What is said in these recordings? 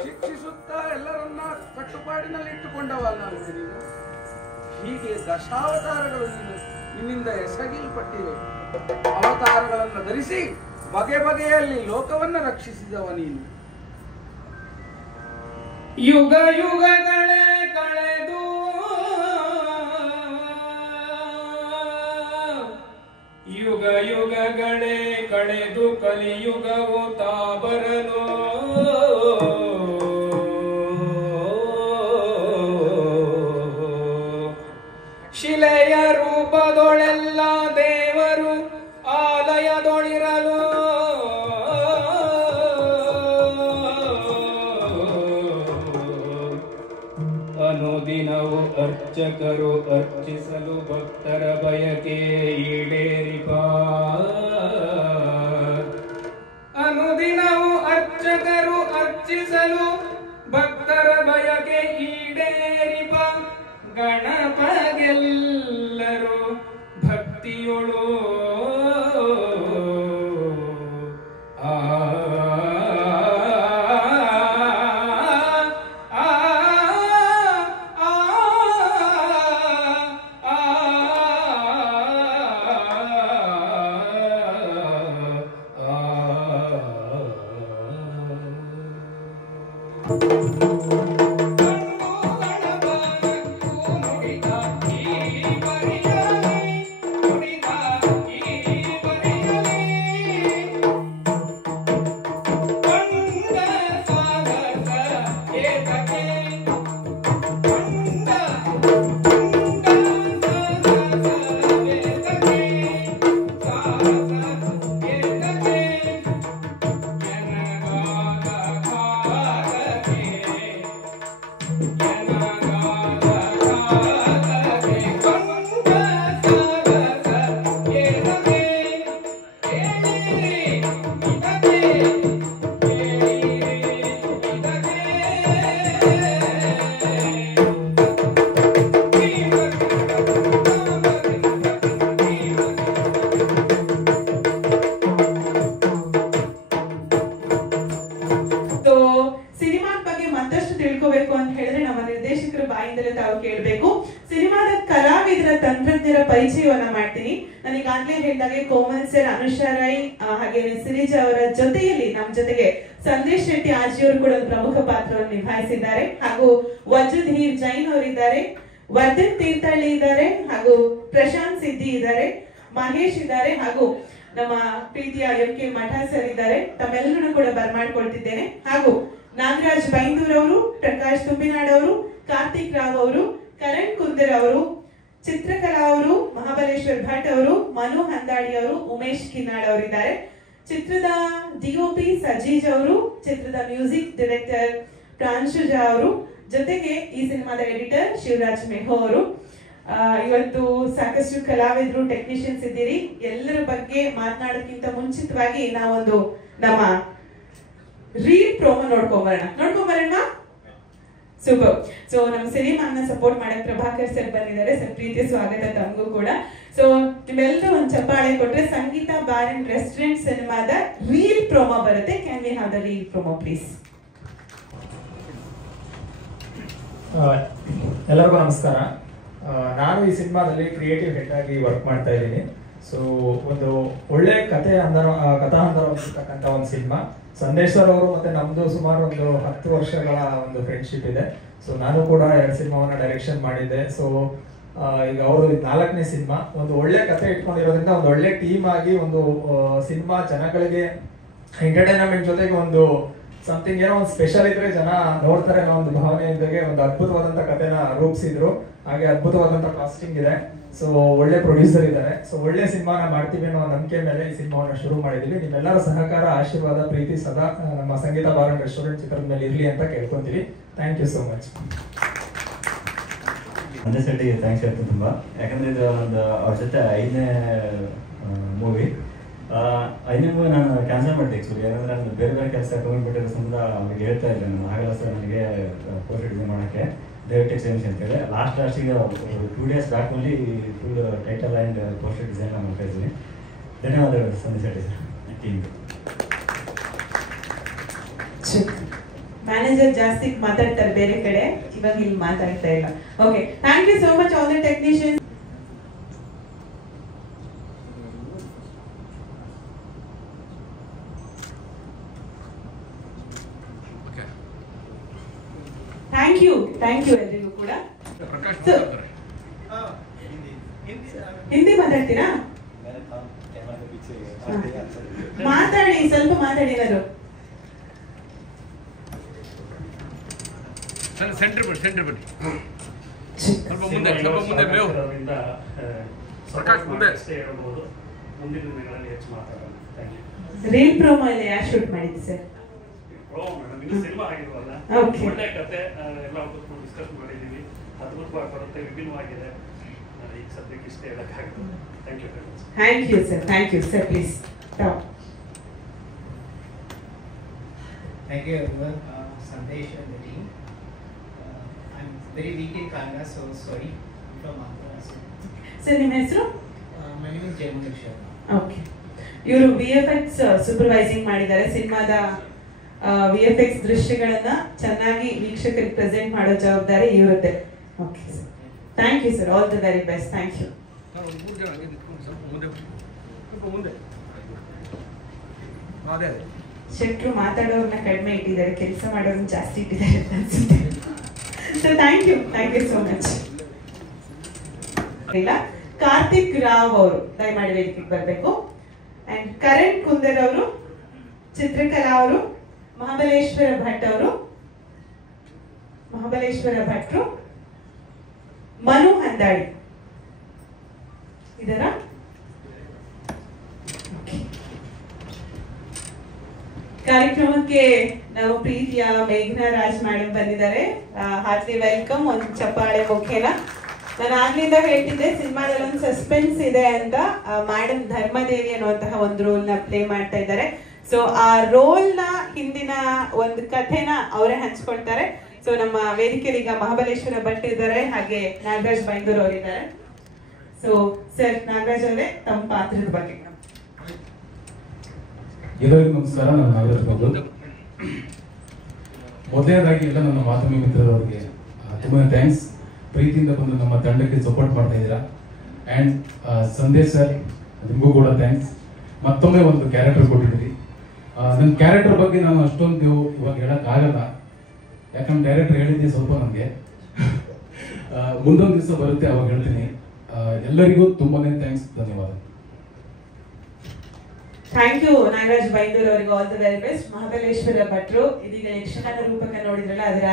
ಶಿಕ್ಷಿಸುತ್ತಾ ಎಲ್ಲರನ್ನ ಕಟ್ಟುಪಾಡಿನಲ್ಲಿ ಇಟ್ಟುಕೊಂಡವಲ್ಲ ನೀನು. ಹೀಗೆ ದಶಾವತಾರಗಳು ನಿನ್ನಿಂದ ಎಸಗಿಲ್ಪಟ್ಟಿವೆ. ಅವತಾರಗಳನ್ನು ಧರಿಸಿ ಬಗೆ ಬಗೆಯಲ್ಲಿ ಲೋಕವನ್ನ ರಕ್ಷಿಸಿದವ ನೀನು. ಯುಗ ಯುಗಗಳೇ ಕಳೆದು ಯುಗ ಯುಗಗಳೇ ಕಳೆದು ಕಲಿಯುಗವು ತಾಬರಲು ಶಿಲೆಯ ರೂಪದೊಳೆಲ್ಲ ದೇವರು ಆಲಯದೊಳಿರಲು ಅನುದಿನವು ಅರ್ಚಕರು ಅರ್ಚಿಸಲು ಭಕ್ತರ ಬಯಕೆ ಈಡೇರಿಪ ಅನುದಿನವು ಅರ್ಚಕರು ಅರ್ಚಿಸಲು ಭಕ್ತರ ಬಯಕೆ ಈಡೇರಿಪ ಗಣಪಗೆಲ್ಲರೂ ಭಕ್ತಿಯೊಳು ಪರಿಚಯವನ್ನ ಮಾಡ್ತೀನಿ. ನಾನು ಈಗಾಗಲೇ ಹೇಳಿದಾಗೆ ಕೋಮಲ್ ಸರ್, ಅನುಷಾ ರೈ ಹಾಗೆ ಸಿರಿಜಾ ಅವರ ಜೊತೆಯಲ್ಲಿ ನಮ್ಮ ಜೊತೆಗೆ ಸಂದೇಶ್ ಶೆಟ್ಟಿ ಆಜಿಯವರು ಕೂಡ ಒಂದು ಪ್ರಮುಖ ಪಾತ್ರವನ್ನು ನಿಭಾಯಿಸಿದ್ದಾರೆ. ಹಾಗೂ ವಜ್ರಧೀರ್ ಜೈನ್ ಅವರಿದ್ದಾರೆ, ವರ್ಧನ್ ತೀರ್ಥಹಳ್ಳಿ ಇದ್ದಾರೆ, ಹಾಗೂ ಪ್ರಶಾಂತ್ ಸಿದ್ದಿ ಇದ್ದಾರೆ, ಮಹೇಶ್ ಇದ್ದಾರೆ, ಹಾಗೂ ನಮ್ಮ ಪ್ರೀತಿಯ ಎಂ.ಕೆ. ಮಠ ಸರ್ ಇದ್ದಾರೆ. ತಮ್ಮೆಲ್ಲರನ್ನು ಕೂಡ ಬರ್ಮಾಡ್ಕೊಳ್ತಿದ್ದೇನೆ. ಹಾಗೂ ನಾಗರಾಜ್ ಬೈಂದೂರ್ ಅವರು, ಪ್ರಕಾಶ್ ತುಂಬಿನಾಡ್ ಅವರು, ಕಾರ್ತಿಕ್ ರಾವ್ ಅವರು, ಕರಣ್ ಕುಂದರ್ ಅವರು, ಚಿತ್ರಕಲಾ ಅವರು, ಮಹಾಬಲೇಶ್ವರ್ ಭಟ್ ಅವರು, ಮನು ಹಂದಾಡಿ ಅವರು, ಉಮೇಶ್ ಕಿನ್ನಾಳ್ ಅವರಿದ್ದಾರೆ. ಚಿತ್ರದ ಡಿಒಪಿ ಸಜೀಜ್ ಅವರು, ಚಿತ್ರದ ಮ್ಯೂಸಿಕ್ ಡೈರೆಕ್ಟರ್ ಪ್ರಾಂಶುಜಾ ಅವರು, ಜೊತೆಗೆ ಈ ಸಿನಿಮಾದ ಎಡಿಟರ್ ಶಿವರಾಜ್ ಮೆಹೋ ಅವರು. ಇವತ್ತು ಸಾಕಷ್ಟು ಕಲಾವಿದರು, ಟೆಕ್ನಿಷಿಯನ್ಸ್ ಇದ್ದೀರಿ. ಎಲ್ಲರ ಬಗ್ಗೆ ಮಾತನಾಡೋಕ್ಕಿಂತ ಮುಂಚಿತವಾಗಿ ನಾವೊಂದು ನಮ್ಮ ರೀಲ್ ಪ್ರೋಮೋ ನೋಡ್ಕೊಂಬರೋಣ. ಸೂಪರ್. ಸೊ ನಮ್ಮ ಸಿನಿಮಾನ ಸಪೋರ್ಟ್ ಮಾಡಕ್ ಪ್ರಭಾಕರ್ ಸರ್ ಬಂದಿದ್ದಾರೆ. ಸರ್ ಪ್ರೀತಿ ಸ್ವಾಗತ ತಮಗೂ ಕೂಡ. ಸೊ ನಿಮ್ಮೆಲ್ಲರೂ ಒಂದು ಚಪ್ಪಾಳೆ ಕೊಟ್ರೆ ಸಂಗೀತ ಬಾರ್ ಅಂಡ್ ರೆಸ್ಟೋರೆಂಟ್ ಸಿನಿಮಾದ ರೀಲ್ ಪ್ರೋಮೋ ಬರುತ್ತೆ. Can we have the reel promo please? ಎಲ್ಲರಿಗೂ ನಮಸ್ಕಾರ. ನಾನು ಈ ಸಿನಿಮಾದಲ್ಲಿ ಕ್ರಿಯೇಟಿವ್ ಹೆಡ್ ಆಗಿ ವರ್ಕ್ ಮಾಡ್ತಾ ಇದ್ದೀನಿ. ಸೊ ಒಂದು ಒಳ್ಳೆ ಕಥಾಹಂದರ ಇರ್ತಕ್ಕಂಥ ಒಂದು ಸಿನಿಮಾ. ಸಂದೇಶ್ ಸರ್ ಅವರು ಮತ್ತೆ ನಮ್ದು ಸುಮಾರು ಒಂದು 10 ವರ್ಷಗಳ ಒಂದು ಫ್ರೆಂಡ್ಶಿಪ್ ಇದೆ. ಸೊ ನಾನು ಕೂಡ 2 ಸಿನಿಮಾವನ್ನ ಡೈರೆಕ್ಷನ್ ಮಾಡಿದ್ದೆ. ಸೊ ಈಗ ಅವರು 4ನೇ ಸಿನಿಮಾ. ಒಂದು ಒಳ್ಳೆ ಕಥೆ ಇಟ್ಕೊಂಡಿರೋದ್ರಿಂದ ಒಂದು ಒಳ್ಳೆ ಟೀಮ್ ಆಗಿ ಒಂದು ಸಿನಿಮಾ ಜನಗಳಿಗೆ ಎಂಟರ್ಟೈನ್ಮೆಂಟ್ ಜೊತೆಗೆ ಒಂದು ಸಮಥಿಂಗ್ ಏನೋ ಒಂದು ಸ್ಪೆಷಲ್ ಇದ್ರೆ ಜನ ನೋಡ್ತಾರೆ ಅನ್ನೋ ಒಂದು ಭಾವನೆಯಿಂದಾಗೆ ಒಂದು ಅದ್ಭುತವಾದಂತ ಕಥೆನ ರೂಪಿಸಿದ್ರು. ಹಾಗೆ ಅದ್ಭುತವಾದಂತ ಕಾಸ್ಟಿಂಗ್ ಇದೆ. ಸೊ ಒಳ್ಳೆ ಪ್ರೊಡ್ಯೂಸರ್ ಇದ್ದಾರೆ. ಸೊ ಒಳ್ಳೆ ಸಿನಿಮಾನ ಮಾಡ್ತೀವಿ ಅನ್ನೋ ನಂಬಿಕೆ ಮೇಲೆ ಈ ಸಿನಿಮಾವನ್ನ ಶುರು ಮಾಡಿದೀವಿ. ನಿಮ್ಮೆಲ್ಲರ ಸಹಕಾರ, ಆಶೀರ್ವಾದ, ಪ್ರೀತಿ ಸದಾ ನಮ್ಮ ಸಂಗೀತ ಬಾರ್ ಅಂಡ್ ರೆಸ್ಟೋರೆಂಟ್ ಚಿತ್ರದ ಮೇಲೆ ಇರ್ಲಿ ಅಂತ ಕೇಳ್ಕೊಂತೀವಿ. Thank you so much. Sandesh ರೆಡ್ಡಿಗೆ ಥ್ಯಾಂಕ್ಸ್ ಹೇಳ್ತೀನಿ ತುಂಬ. ಯಾಕಂದರೆ ಇದು ಒಂದು ಅವ್ರ ಜೊತೆ 5ನೇ ಮೂವಿ. 5ನೇ ಮೂವಿ ನಾನು ಕ್ಯಾನ್ಸಲ್ ಮಾಡಿದೆ ಆ್ಯಕ್ಚುಲಿ. ಯಾಕಂದರೆ ನಾನು ಬೇರೆ ಬೇರೆ ಕೆಲಸ ತೊಗೊಂಡ್ಬಿಟ್ಟಿರೋ ಸಂಬಂಧ ಅವ್ರಿಗೆ ಹೇಳ್ತಾ ಇಲ್ಲ, ನಾನು ಆಗಲ್ಲ ಸರ್ ನನಗೆ ಪೋಸ್ಟರ್ ಡಿಸೈನ್ ಮಾಡೋಕ್ಕೆ, ದಯವಿಟ್ಟು ಎಕ್ಸ್ಚೇಂಜ್ ಅಂತೇಳಿ. ಲಾಸ್ಟಿಗೆ 2 days back only full title and poster design ನಾನು ಮಾಡ್ತಾ ಇದ್ದೀನಿ. ಧನ್ಯವಾದಗಳು ಸಂದೇಶ್ ರೆಡ್ಡಿ ಸರ್ ಟೀಮ್ಗೆ. ಮ್ಯಾನೇಜರ್ ಜಾಸ್ತಿ ಮಾತಾಡ್ತಾರೆ ಬೇರೆ ಕಡೆ, ಇವಾಗ ಇಲ್ಲಿ ಮಾತಾಡ್ತಾ ಇಲ್ಲ. Okay, thank you so much all the technicians. Thank you ಎಲ್ರಿಗೂ ಕೂಡ. ಹಿಂದಿ ಮಾತಾಡ್ತೀರಾ? ಮಾತಾಡಿ, ಸ್ವಲ್ಪ ಮಾತಾಡಿ. ಏನಾದ್ರು ಸೆಂಟರ್ ಬನ್ನಿ ಸ್ವಲ್ಪ ಮುಂದೆ ಮೇವು ಪ್ರಕಾಶ್ ಮುಂದೆ. ಮುಂದಿನ ದಿನಗಳಲ್ಲಿ ಹೆಚ್ಚು ಮಾತಾಡೋಣ. Thank you. ರೀಲ್ ಪ್ರೋಮೋ ಎಲ್ಲ ಯಾರು ಶೂಟ್ ಮಾಡಿದ್ದು ಸರ್? ಸಿನಿಮಾ ಆಗಿಲ್ವಲ್ಲ, ಒಳ್ಳೆ ಕತೆ ಎಲ್ಲ ಕೂತ್ಕೊಂಡು ಡಿಸ್ಕಸ್ ಮಾಡಿದ್ದೀವಿ. ಅದ್ಭುತವಾಗಿ ಬರುತ್ತೆ, ವಿಭಿನ್ನವಾಗಿದೆ. ಈಗ ಸದ್ಯಕ್ಕೆ ಇಷ್ಟೇ ಹೇಳಕ್ಕಾಗ್ತದೆ. Thank you very much. Thank you sir. Thank you sir. Please talk. Thank you everyone. Sandesh and the team. I'm very weak in Kannada, so sorry. From Andhra. Sir ನಿಮ್ಮ ಹೆಸರು? My name is Jayamundar Sharma. Okay, ಇವರು VFX supervising ಮಾಡಿದ್ದಾರೆ. ಸಿನಿಮಾದ VFX ದೃಶ್ಯಗಳನ್ನ ಚೆನ್ನಾಗಿ ವೀಕ್ಷಕರಿಗೆ present ಮಾಡೋ ಜವಾಬ್ದಾರಿ ಇವರದ್ದೇ. Okay sir, thank you sir. All the very best. Thank you. ಶೆಟ್ರು ಮಾತಾಡೋರ್ನ ಕಡಿಮೆ ಇಟ್ಟಿದ್ದಾರೆ, ಕೆಲಸ ಮಾಡೋರ್ನ ಜಾಸ್ತಿ ಇಟ್ಟಿದ್ದಾರೆ ಅಂತ ಅನ್ಸುತ್ತೆ. So thank you so much. ಇಲ್ಲ, ಕಾರ್ತಿಕ್ ರಾವ್ ಅವರು ದಯಮಾಡಿ ವೇದಿಕೆಗೆ ಬರಬೇಕು. ಅಂಡ್ ಕರಣ್ ಕುಂದರ್ ಅವರು, ಚಿತ್ರಕಲಾ ಅವರು, ಮಹಾಬಲೇಶ್ವರ ಭಟ್ರು, ಮನು ಹಂದಾಡಿ ಇದರ ಕಾರ್ಯಕ್ರಮಕ್ಕೆ ನಾವು ಪ್ರೀತಿಯ ಮೇಘನಾ ರಾಜ್ ಮೇಡಮ್ ಬಂದಿದ್ದಾರೆ. Heartly welcome. ಒಂದು ಚಪ್ಪಾಳೆ ಮುಖೇನ. ನಾನು ಆಗ್ಲಿಂದ ಹೇಳ್ತಿದ್ದೆ ಸಿನಿಮಾದಲ್ಲಿ ಒಂದು ಸಸ್ಪೆನ್ಸ್ ಇದೆ ಅಂತ. ಮೇಡಮ್ ಧರ್ಮದೇವಿ ಅನ್ನುವಂತಹ ಒಂದು ರೋಲ್ ನ ಪ್ಲೇ ಮಾಡ್ತಾ ಇದ್ದಾರೆ. ಸೊ ಆ ರೋಲ್ ನ ಹಿಂದಿನ ಒಂದು ಕಥೆನ ಅವರೇ ಹಂಚ್ಕೊಳ್ತಾರೆ. ಸೊ ನಮ್ಮ ವೇದಿಕೆಯಲ್ಲಿ ಈಗ ಮಹಾಬಲೇಶ್ವರ ಭಟ್ ಇದ್ದಾರೆ, ಹಾಗೆ ನಾಗರಾಜ್ ಬೈಂದೂರ್ ಅವರಿದ್ದಾರೆ. ಸೊ ಸರ್, ನಾಗರಾಜ್ ಅವರೇ ತಮ್ಮ ಪಾತ್ರದ ಬಗ್ಗೆ. ಎಲ್ಲರಿಗೂ ನಮಸ್ಕಾರ. ನಾನು ನಾಗರಾಜ್ ಬಾಬು. ಮೊದಲನೇದಾಗಿ ಎಲ್ಲ ನನ್ನ ಮಾಧ್ಯಮ ಮಿತ್ರರವರಿಗೆ ತುಂಬಾ ಥ್ಯಾಂಕ್ಸ್. ಪ್ರೀತಿಯಿಂದ ಬಂದು ನಮ್ಮ ತಂಡಕ್ಕೆ ಸಪೋರ್ಟ್ ಮಾಡ್ತಾ ಇದ್ದೀರಾ. ಆ್ಯಂಡ್ ಸಂದೇಶ್ ಸರ್, ನಿಮಗೂ ಕೂಡ ಥ್ಯಾಂಕ್ಸ್. ಮತ್ತೊಮ್ಮೆ ಒಂದು ಕ್ಯಾರೆಕ್ಟರ್ ಕೊಟ್ಟಿದ್ದೀರಿ. ನನ್ನ ಕ್ಯಾರೆಕ್ಟರ್ ಬಗ್ಗೆ ನಾನು ಅಷ್ಟೊಂದು ಇವಾಗ ಹೇಳೋಕ್ಕಾಗಲ್ಲ, ಯಾಕಂದ್ರೆ ಡೈರೆಕ್ಟರ್ ಹೇಳಿದ್ದೆ ಸ್ವಲ್ಪ ನನಗೆ. ಮುಂದೊಂದು ದಿವಸ ಬರುತ್ತೆ, ಅವಾಗ ಹೇಳ್ತೀನಿ. ಎಲ್ಲರಿಗೂ ತುಂಬಾನೇ ಥ್ಯಾಂಕ್ಸ್, ಧನ್ಯವಾದ. ಥ್ಯಾಂಕ್ ಯು ನಾಗರಾಜ್ ಬೈಂದೂರ್ ಅವರಿಗೆ. All the very best. Mahabaleshwara ಭಟ್ರು ಇದೀಗ ಯಕ್ಷಗಾನ ರೂಪಕ ನೋಡಿದ್ರಲ್ಲ, ಅದರ